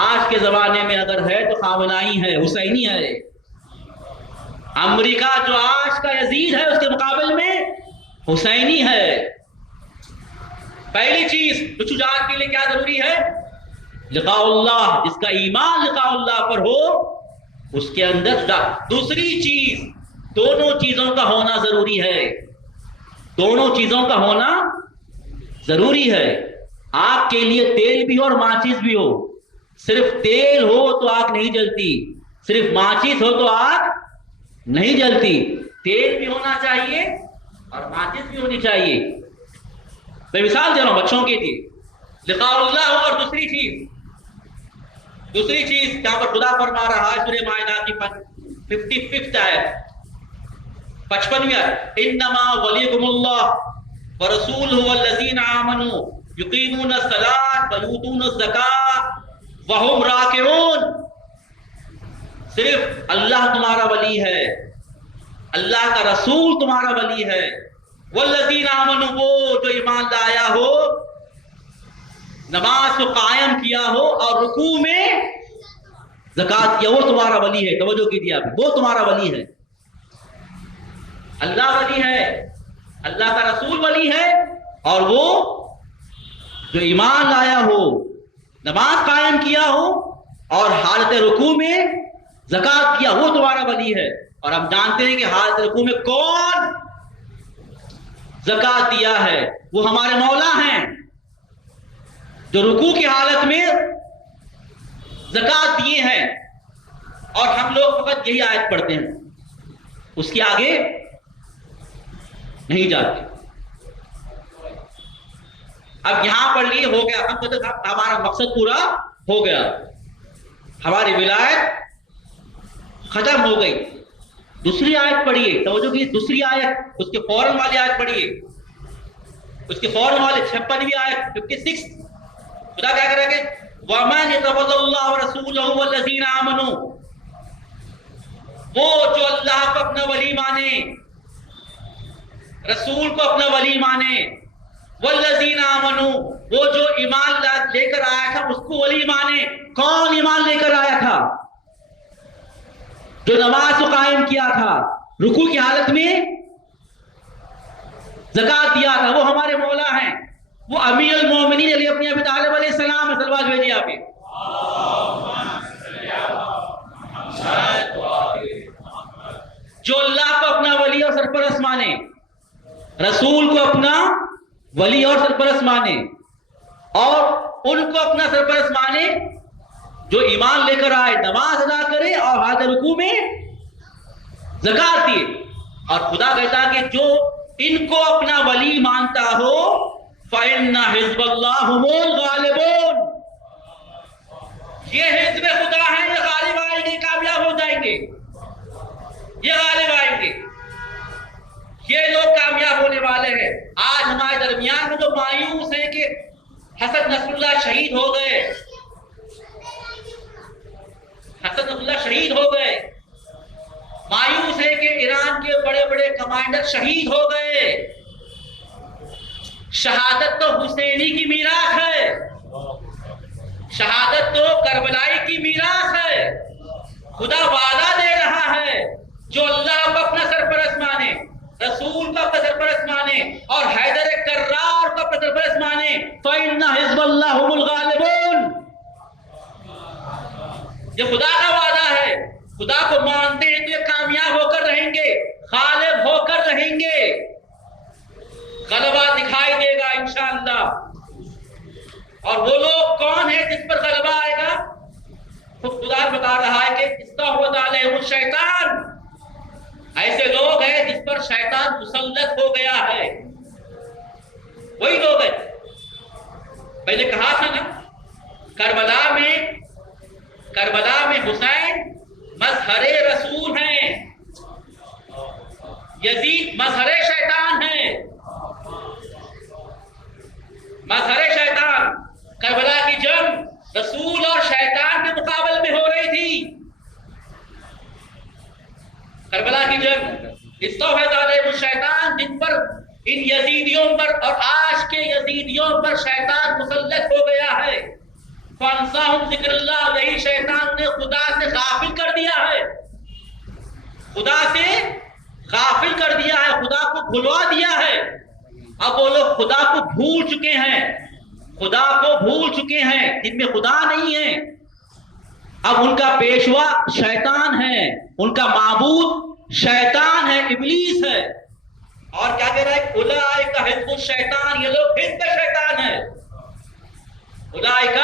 آج کے زمانے میں اگر ہے تو خامنائی ہے حسینی ہے. امریکہ جو آج کا یزید ہے اس کے مقابل میں حسینی ہے. پہلی چیز تو شجاعت کے لیے کیا ضروری ہے لقاء اللہ. جس کا ایمان لقاء اللہ پر ہو اس کے اندر شجاعت. دوسری چیز دونوں چیزوں کا ہونا ضروری ہے. دونوں چیزوں کا ہونا ضروری ہے. آگ کے لیے تیل بھی ہو اور ماچس بھی ہو. صرف تیل ہو تو آگ نہیں جلتی صرف ماچس ہو تو آگ نہیں جلتی. تیل بھی ہونا چاہیے اور ماچس بھی ہونی چاہیے. میں مثال دے رہا ہوں بچوں کے لیے لقاء اللہ ہو. اور دوسری چیز جہاں پر خدا فرما رہا ہے سورہ مائدہ کی 55 آیت 55ویں آیت انما ولیکم اللہ ورسولہ والذین آمنوا یقیمون الصلاۃ ویؤتون الزکاۃ وہم راکعون. صرف اللہ تمہارا ولی ہے اللہ کا رسول تمہارا ولی ہے. والذین آمنوا وہ جو ایمان لایا ہو نماز کو قائم کیا ہو اور رکوع میں زکات کیا وہ تمہارا ولی ہے. توجہ کیجیے آپ وہ تمہارا ولی ہے. اللہ ولی ہے اللہ کا رسول ولی ہے اور وہ جو ایمان لایا ہو نماز قائم کیا ہو اور حالت رکوع میں زکات کیا وہ تمہارا ولی ہے. اور ہم جانتے ہیں کہ حالت رکوع میں کون زکات دیا ہے وہ ہمارے مولا ہیں جو رکوع کی حالت میں زکات دیے ہیں. اور ہم لوگ فقط یہی آیت پڑھتے ہیں، اس کے آگے نہیں جاتے. اب یہاں پڑھ لیے ہو گیا، ہم تو ہمارا مقصد پورا ہو گیا، ہماری ولایت ختم ہو گئی. دوسری آیت پڑھیے، توجہ کی دوسری آیت، اس کے فوراً والی آیت پڑھیے، اس کے فوراً والے 56ویں آیت 56. خدا کیا کرے گے؟ وَمَنْ يَتَوَلَّ اللَّهَ وَرَسُولَهُ وَالَّذِينَ آمَنُوا، وہ جو اللہ کو اپنا ولی مانے، رسول کو اپنا ولی مانے، والذین آمنوا، وہ جو ایمان لے کر آیا تھا اس کو ولی مانے. کون ایمان لے کر آیا تھا؟ جو نماز کو قائم کیا تھا، رکوع کی حالت میں زکات دیا تھا، وہ ہمارے مولا ہیں، وہ امیر المومنین علی ابن ابی طالب علیہ السلام ہے. سلوات بھیجیے آپ. جو اللہ کو اپنا ولی اور سرپرست مانے، رسول کو اپنا ولی اور سرپرست مانے، اور ان کو اپنا سرپرست مانے جو ایمان لے کر آئے، نماز ادا کرے اور حالت رکوع میں زکات دیے. اور خدا کہتا کہ جو ان کو اپنا ولی مانتا ہو فَإِنَّ حِزْبَ اللَّهِ هُمُ الْغَالِبُونَ، یہ حزب خدا ہے، یہ غالب آئیں گے، کامیاب ہو جائیں گے، یہ غالب آئیں گے، یہ لوگ کامیاب ہونے والے ہیں. آج ہمارے درمیان میں جو مایوس ہیں کہ حسن نصر اللہ شہید ہو گئے، حسن نصر اللہ شہید ہو گئے، مایوس ہے کہ ایران کے بڑے بڑے کمانڈر شہید ہو گئے. شہادت تو حسینی کی میراث ہے، شہادت تو کربلائی کی میراث ہے. خدا وعدہ دے رہا ہے جو اللہ کو اپنا سرپرست مانے، رسول کو اپنا سرپرست مانے اور حیدر کرار کو اپنا سرپرست مانے، فَإِنَّ حِزْبَ اللَّهِ هُمُ الْغَالِبُونَ. یہ خدا کا وعدہ ہے. خدا کو مانتے ہیں تو یہ کامیاب ہو کر رہیں گے، غالب ہو کر رہیں گے، غلبہ دکھائی دے گا انشاءاللہ. اور وہ لوگ کون ہیں جس پر غلبہ آئے گا؟ خدا بتا رہا ہے کہ استحوذ علیہم الشیطان، ایسے لوگ ہیں جس پر شیطان مسلط ہو گیا ہے. وہی لوگ ہیں، پہلے کہا تھا نا، کربلا میں حسین مظہر رسول ہیں، یزید مظہر شیطان ہیں. مظہر شیطان، کربلا کی جنگ رسول اور شیطان کے مقابل میں ہو رہی تھی. کربلا کی جنگ استحوذ علیہم الشیطان، جن پر ان یزیدیوں پر اور آج کے یزیدیوں پر شیطان مسلط ہو گیا ہے. فَأَنسَاهُمْ ذِكْرَ اللَّهِ، یہی شیطان نے خدا سے غافل کر دیا ہے، خدا سے غافل کر دیا ہے، خدا کو بھلوا دیا ہے. اب وہ لوگ خدا کو بھول چکے ہیں، خدا کو بھول چکے ہیں، جن میں خدا نہیں ہے. اب ان کا پیشوا شیطان ہے، ان کا معبود شیطان ہے، ابلیس ہے. اور کیا کہہ رہا ہے؟ اولئک حزب الشیطان، یہ لوگ حزب شیطان ہے. اولئک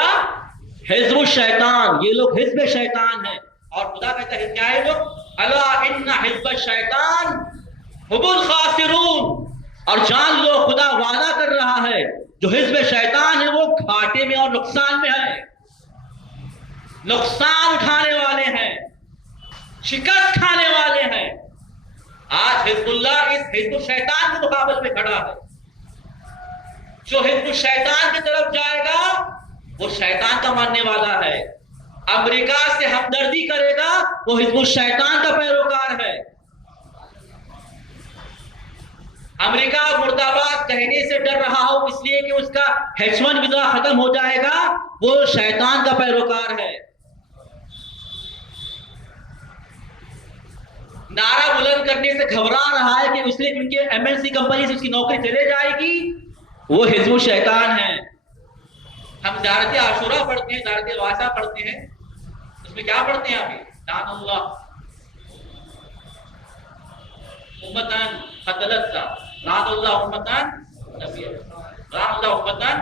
حزب الشیطان، یہ لوگ حزب شیطان ہیں. اور خدا کہتا ہے کیا ہے لوگ؟ الا ان حزب الشیطان هم الخاسرون. اور جان لو خدا وعدہ کر رہا ہے جو حزب شیطان ہے وہ گھاٹے میں اور نقصان میں ہے، نقصان اٹھانے والے ہیں، شکست کھانے والے ہیں. آج حزب اللہ اس حزب الشیطان کے مقابل میں کھڑا ہے. جو حزب الشیطان کی طرف جائے گا وہ شیطان کا ماننے والا ہے. امریکہ سے ہمدردی کرے گا وہ حزب الشیطان کا پیروکار ہے. امریکہ مرد آباد کہنے سے ڈر رہا ہو اس لیے کہ اس کا H1 ویزا ختم ہو جائے گا، وہ شیطان کا پیروکار ہے. نعرہ بلند کرنے سے گھبرا رہا ہے کہ اس لیے کیونکہ MNC کمپنی سے اس کی نوکری چلے جائے گی، وہ حزب الشیطان ہے. ہم زیارت عاشورہ پڑھتے ہیں، زیارت الواسع پڑھتے ہیں، اس میں کیا پڑھتے ہیں آپ؟ لعن اللہ امتان قتلت کا، لعن اللہ امتان نبیت، لعن اللہ امتان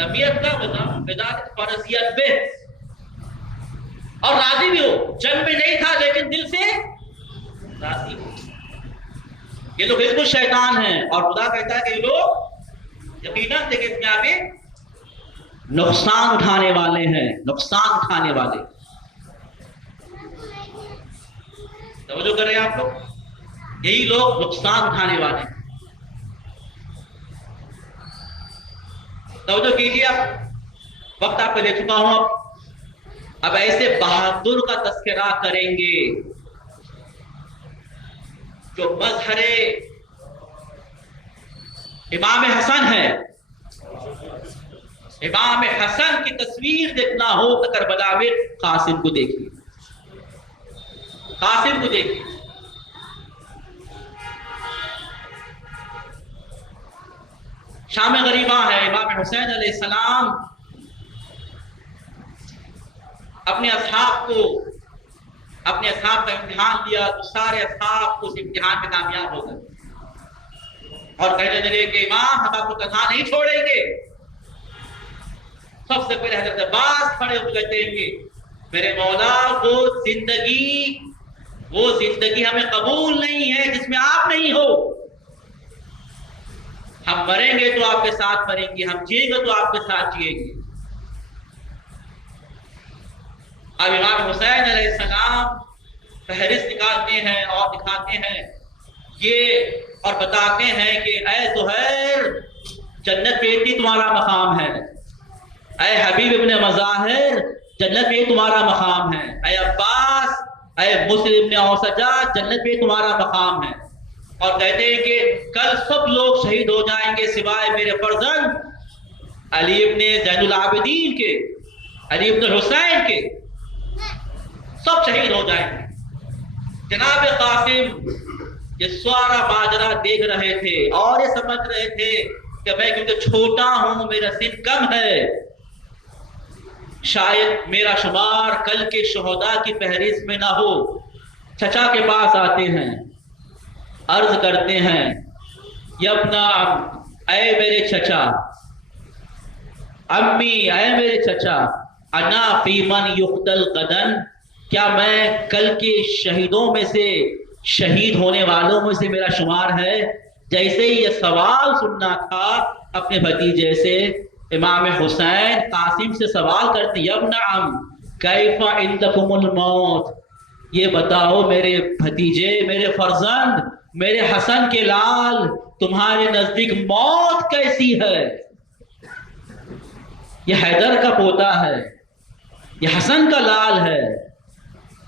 نبیت کا بدات فرضیت بے. اور راضی بھی ہو. جنگ میں نہیں تھا لیکن دل سے راضی ہو. یہ تو حزب الشیطان ہیں. اور خدا کہتا ہے کہ یہ لوگ یقیناً دیکھیں اس میں آگے نقصان اٹھانے والے ہیں, نقصان اٹھانے والے. توجہ کر رہے ہیں آپ لوگ, یہی لوگ نقصان اٹھانے والے ہیں. توجہ کیجیے, آپ وقت آپ کو لے چکا ہوں. اب ایسے بہادر کا تذکرہ کریں گے جو مظہر امام حسن ہے. امام حسن کی تصویر دیکھنا ہو تو کربلا میں قاسم کو دیکھیے, قاسم کو دیکھیے. شام غریبہ ہے. امام حسین علیہ السلام اپنے اصحاب کا امتحان دیا تو سارے اصحاب اس امتحان میں کامیاب ہو گئے اور کہنے لگے کہ امام ہم آپ کو تنہا نہیں چھوڑیں گے. سب سے پہلے حضرت عباس کھڑے ہو کہتے ہیں کہ میرے مولا وہ زندگی ہمیں قبول نہیں ہے جس میں آپ نہیں ہو. ہم مریں گے تو آپ کے ساتھ مریں گے, ہم جیئیں گے تو آپ کے ساتھ جیئیں گے. اب امام حسین علیہ السلام فہرست نکالتے ہیں اور دکھاتے ہیں یہ اور بتاتے ہیں کہ اے زہیر جنت میں اتنی تمہارا مقام ہے, اے حبیب ابن مظاہر جنت میں تمہارا مقام ہے, اے عباس اے مسلم ابن اوسجا جنت میں تمہارا مقام ہے. اور کہتے ہیں کہ کل سب لوگ شہید ہو جائیں گے سوائے میرے فرزند علی ابن زین العابدین کے, علی ابن حسین کے, سب شہید ہو جائیں گے. جناب قاسم یہ سارا ماجرا دیکھ رہے تھے اور یہ سمجھ رہے تھے کہ میں کیونکہ چھوٹا ہوں, میرا سن کم ہے, شاید میرا شمار کل کے شہداء کی فہرست میں نہ ہو. چچا کے پاس آتے ہیں, عرض کرتے ہیں یبنا اے میرے چچا, امی اے میرے چچا, انا فی من یقتل غدن, کیا میں کل کے شہیدوں میں سے, شہید ہونے والوں میں سے میرا شمار ہے. جیسے ہی یہ سوال سننا تھا اپنے بھتیجے سے, امام حسین قاسم سے سوال کرتے یبنعم کیف عندکم الموت, یہ بتاؤ میرے بھتیجے, میرے فرزند, میرے حسن کے لال, تمہارے نزدیک موت کیسی ہے. یہ حیدر کا پوتا ہے, یہ حسن کا لال ہے.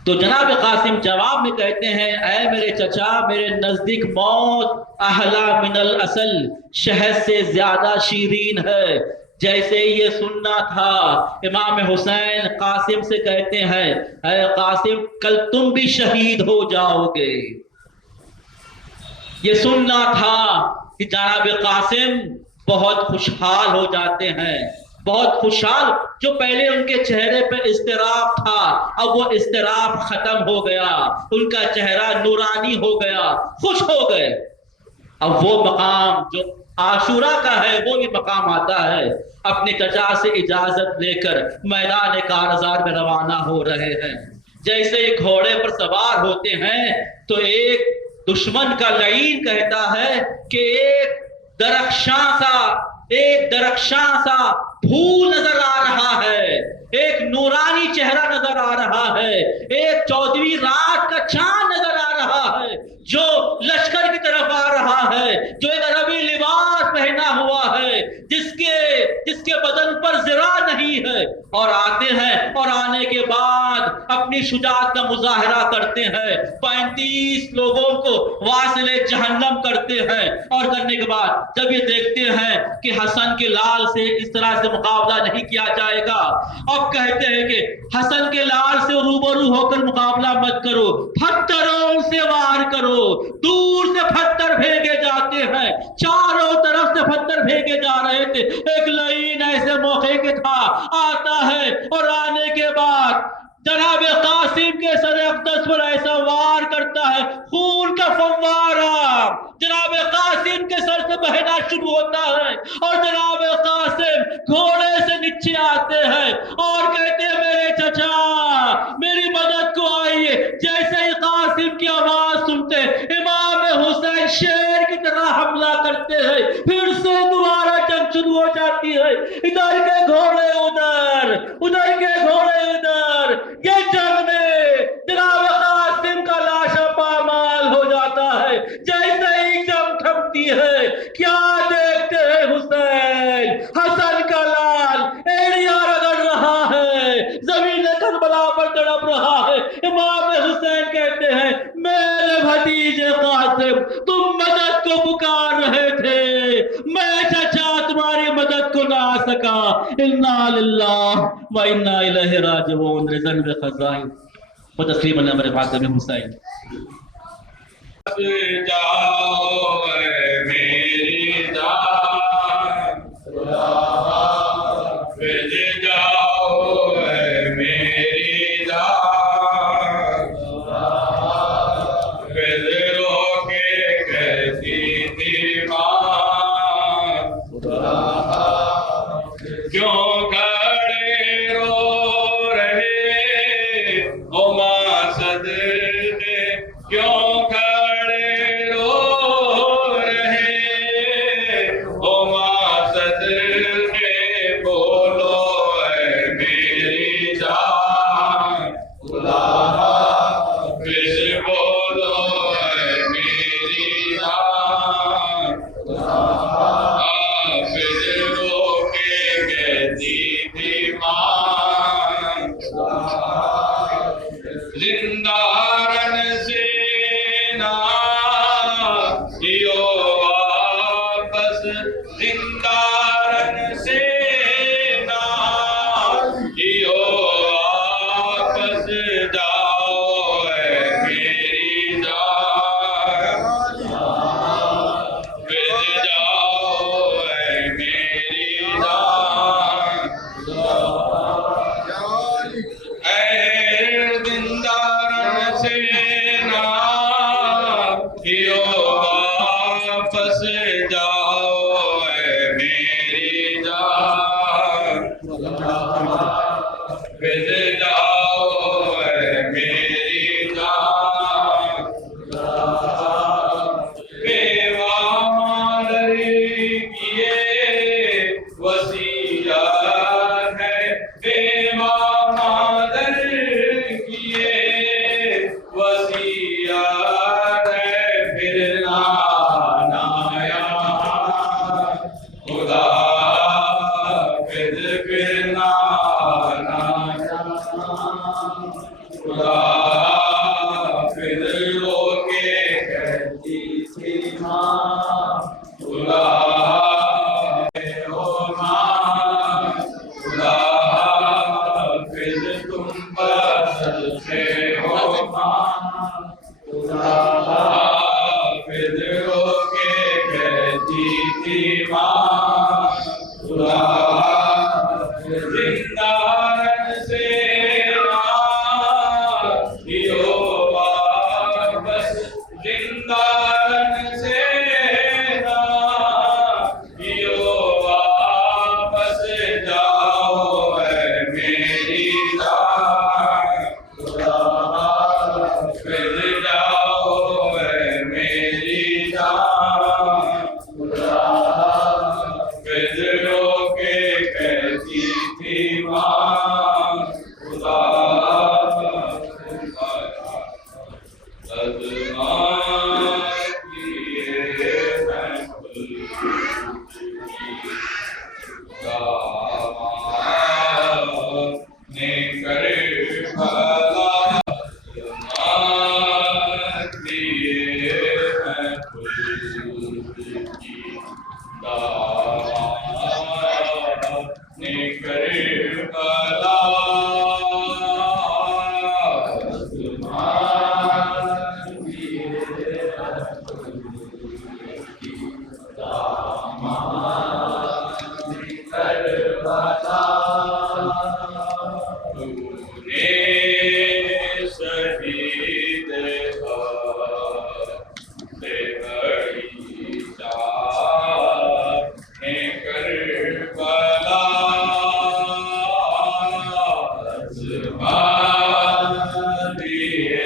تو جناب قاسم جواب میں کہتے ہیں اے میرے چچا میرے نزدیک موت احلا من العسل, شہد سے زیادہ شیرین ہے. جیسے یہ سننا تھا امام حسین قاسم سے کہتے ہیں اے قاسم کل تم بھی شہید ہو جاؤ گے. یہ سننا تھا کہ جناب قاسم بہت خوشحال ہو جاتے ہیں, بہت خوشحال. جو پہلے ان کے چہرے پہ اضطراب تھا اب وہ اضطراب ختم ہو گیا, ان کا چہرہ نورانی ہو گیا, خوش ہو گئے. اب وہ مقام جو عاشورہ کا ہے وہ بھی مقام آتا ہے. اپنے چچا سے اجازت لے کر میدان کارزار میں روانہ ہو رہے ہیں. جیسے ایک گھوڑے پر سوار ہوتے ہیں تو ایک دشمن کا لعین کہتا ہے کہ ایک درخشاں سا پھول نظر آ رہا ہے, ایک نورانی چہرہ نظر آ رہا ہے, ایک 14ویں رات کا چاند نظر آ رہا ہے جو لشکر کی طرف آ رہا ہے, جو ایک عربی لباس پہنا ہوا ہے, جس کے بدن پر ذرا نہیں ہے. اور آتے ہیں اور آنے کے بعد اپنی شجاعت کا مظاہرہ کرتے ہیں, 35 لوگوں کو واصل جہنم کرتے ہیں. اور کرنے کے بعد جب یہ دیکھتے ہیں کہ حسن کے لال سے اس طرح سے مقابلہ نہیں کیا جائے گا, اب کہتے ہیں کہ حسن کے لال سے روبرو ہو کر مقابلہ مت کرو, پتھروں سے وار کرو. دور سے پتھر بھیجے جاتے ہیں, چاروں طرف سے پتھر بھیجے جا رہے تھے. ایک لعین ایسے موقع کے تھا آتا ہے اور آنے کے بعد جناب قاسم کے سر اقدس پر ایسا وار کرتا ہے, خون کا فوارہ جناب قاسم کے سر سے بہنا شروع ہوتا ہے. اور جناب قاسم گھوڑے سے نیچے آتے ہیں اور کہتے ہیں میرے چچا جیسے ہی قاسم کی آواز سنتے امام حسین شیر کی طرح حملہ کرتے ہیں، پھر سے دوبارہ جنگ شروع ہو جاتی ہے، ادھر کے گھوڑے ادھر، ادھر کے گھوڑے ادھر، یہ جنگ میں جناب قاسم کا لاشا پامال ہو جاتا ہے۔ جیسے ہی جنگ تھمتی ہے کیا دیکھتے ہیں حسین، حسن کا لال ایڑیاں رگڑ رہا ہے، زمین کربلا پر تڑپ رہا ہے۔ امام حسین کہتے ہیں میرے بھتیجے قاسم تم مدد کو پکار رہے تھے، میں چچا تمہاری مدد کو نہ آ سکا، انا للہ و انا الیہ راجعون، رضن بخزائن و تسلیم نمبر فاطمہ حسین۔ جاؤ اے میری جان، بج جاؤ اے میری جان، بجرو کے کہتی تھی ماں، کیوں کھڑے رو رہے ہو ماں صدقے، کیوں کھڑے رو رہے ہو ماں صدقے، بولو اے میری جان، حافظ بولو اے میری جان، حافظ رو کے کہتی تھی ماں، زندان سے نہ دیو واپس، زندان سے نہ دیو واپس، جاؤ اے میری جان، بج جاؤ اے میری جان، اے زندان سے نہ دیو واپس، جاؤ اے میری جان، بج جاؤ اے میری جان، بیوہ مادر کی یہ وصیت ہے، بیوہ مادر کی یہ وصیت ہے، پھر نانا یہاں خدا حافظ، پھر نانا یہاں خدا حافظ، رو کے کہتی تھی ماں، خدا حافظ ہو ماں، خدا حافظ تم پر صدقے ہو ماں، خدا حافظ رو کے کہتی تھی ماں، خدا حافظ، زندان سے نہ دیو واپس، زندان سے نہ دیو واپس، جاؤ اے میری جان، خدا حافظ، جاؤ دیے ہے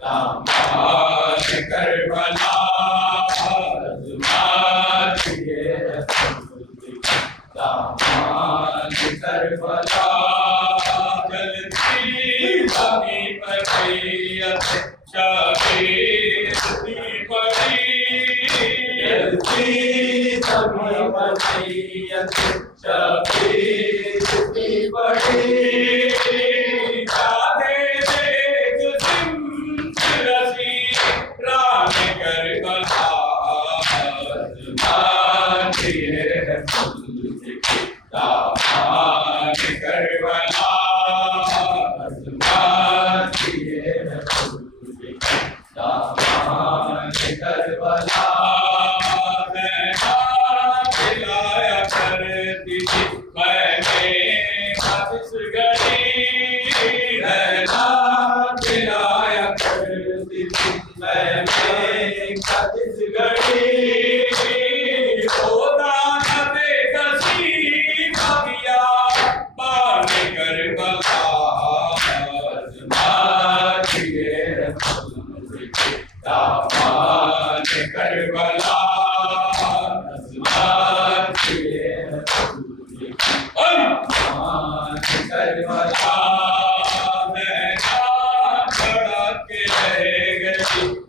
دامان کربلا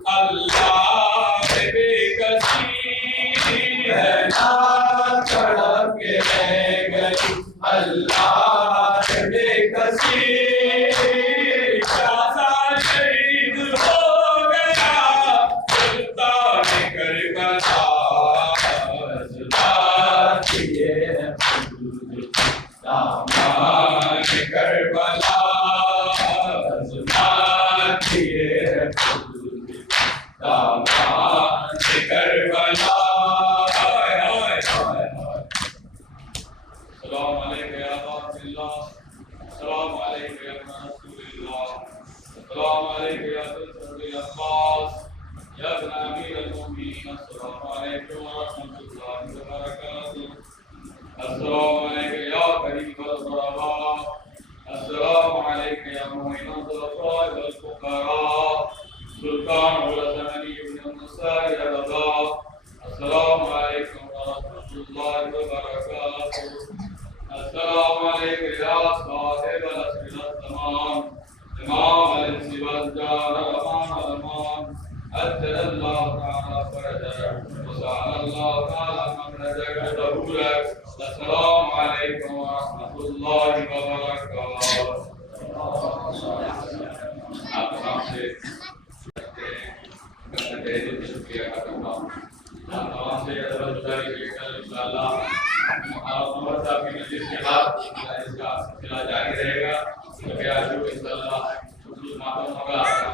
اللہ اللہ بے کثیر شہزاد شہید ہو گیا سلطان کربلا زبان کیے دامان کربلا زبان کیے دامان کربلا السلام علیکم یا رسول اللہ السلام علیکم یا رسول اللہ السلام علیکم یا سید العباس یا ابن امیر المؤمنین السلام علیکم ورحمۃ اللہ وبرکاتہ السلام علیکم یا کریم الغرباء السلام علیکم یا معین الضعفاء والفقراء سلطان الحسنی ابن النصار الرضا السلام علیکم ورحمۃ اللہ وبرکاتہ السلام علیکم یا صاحب العصر والزمان امام الانس والجان امان الامان اجل اللہ تعالی فرجك وسعد اللہ تعالی مخرجك ظهورك السلام علیکم ورحمۃ اللہ وبرکاتہ آپ تمام سے شکریہ کرتا ہوں آپ تمام سے گزارش ہے کہ انشاءاللہ محمد صاحب کی مجلس کے بعد اس کا سلسلہ جاری رہے گا کیونکہ آج انشاءاللہ ماتم ہوگا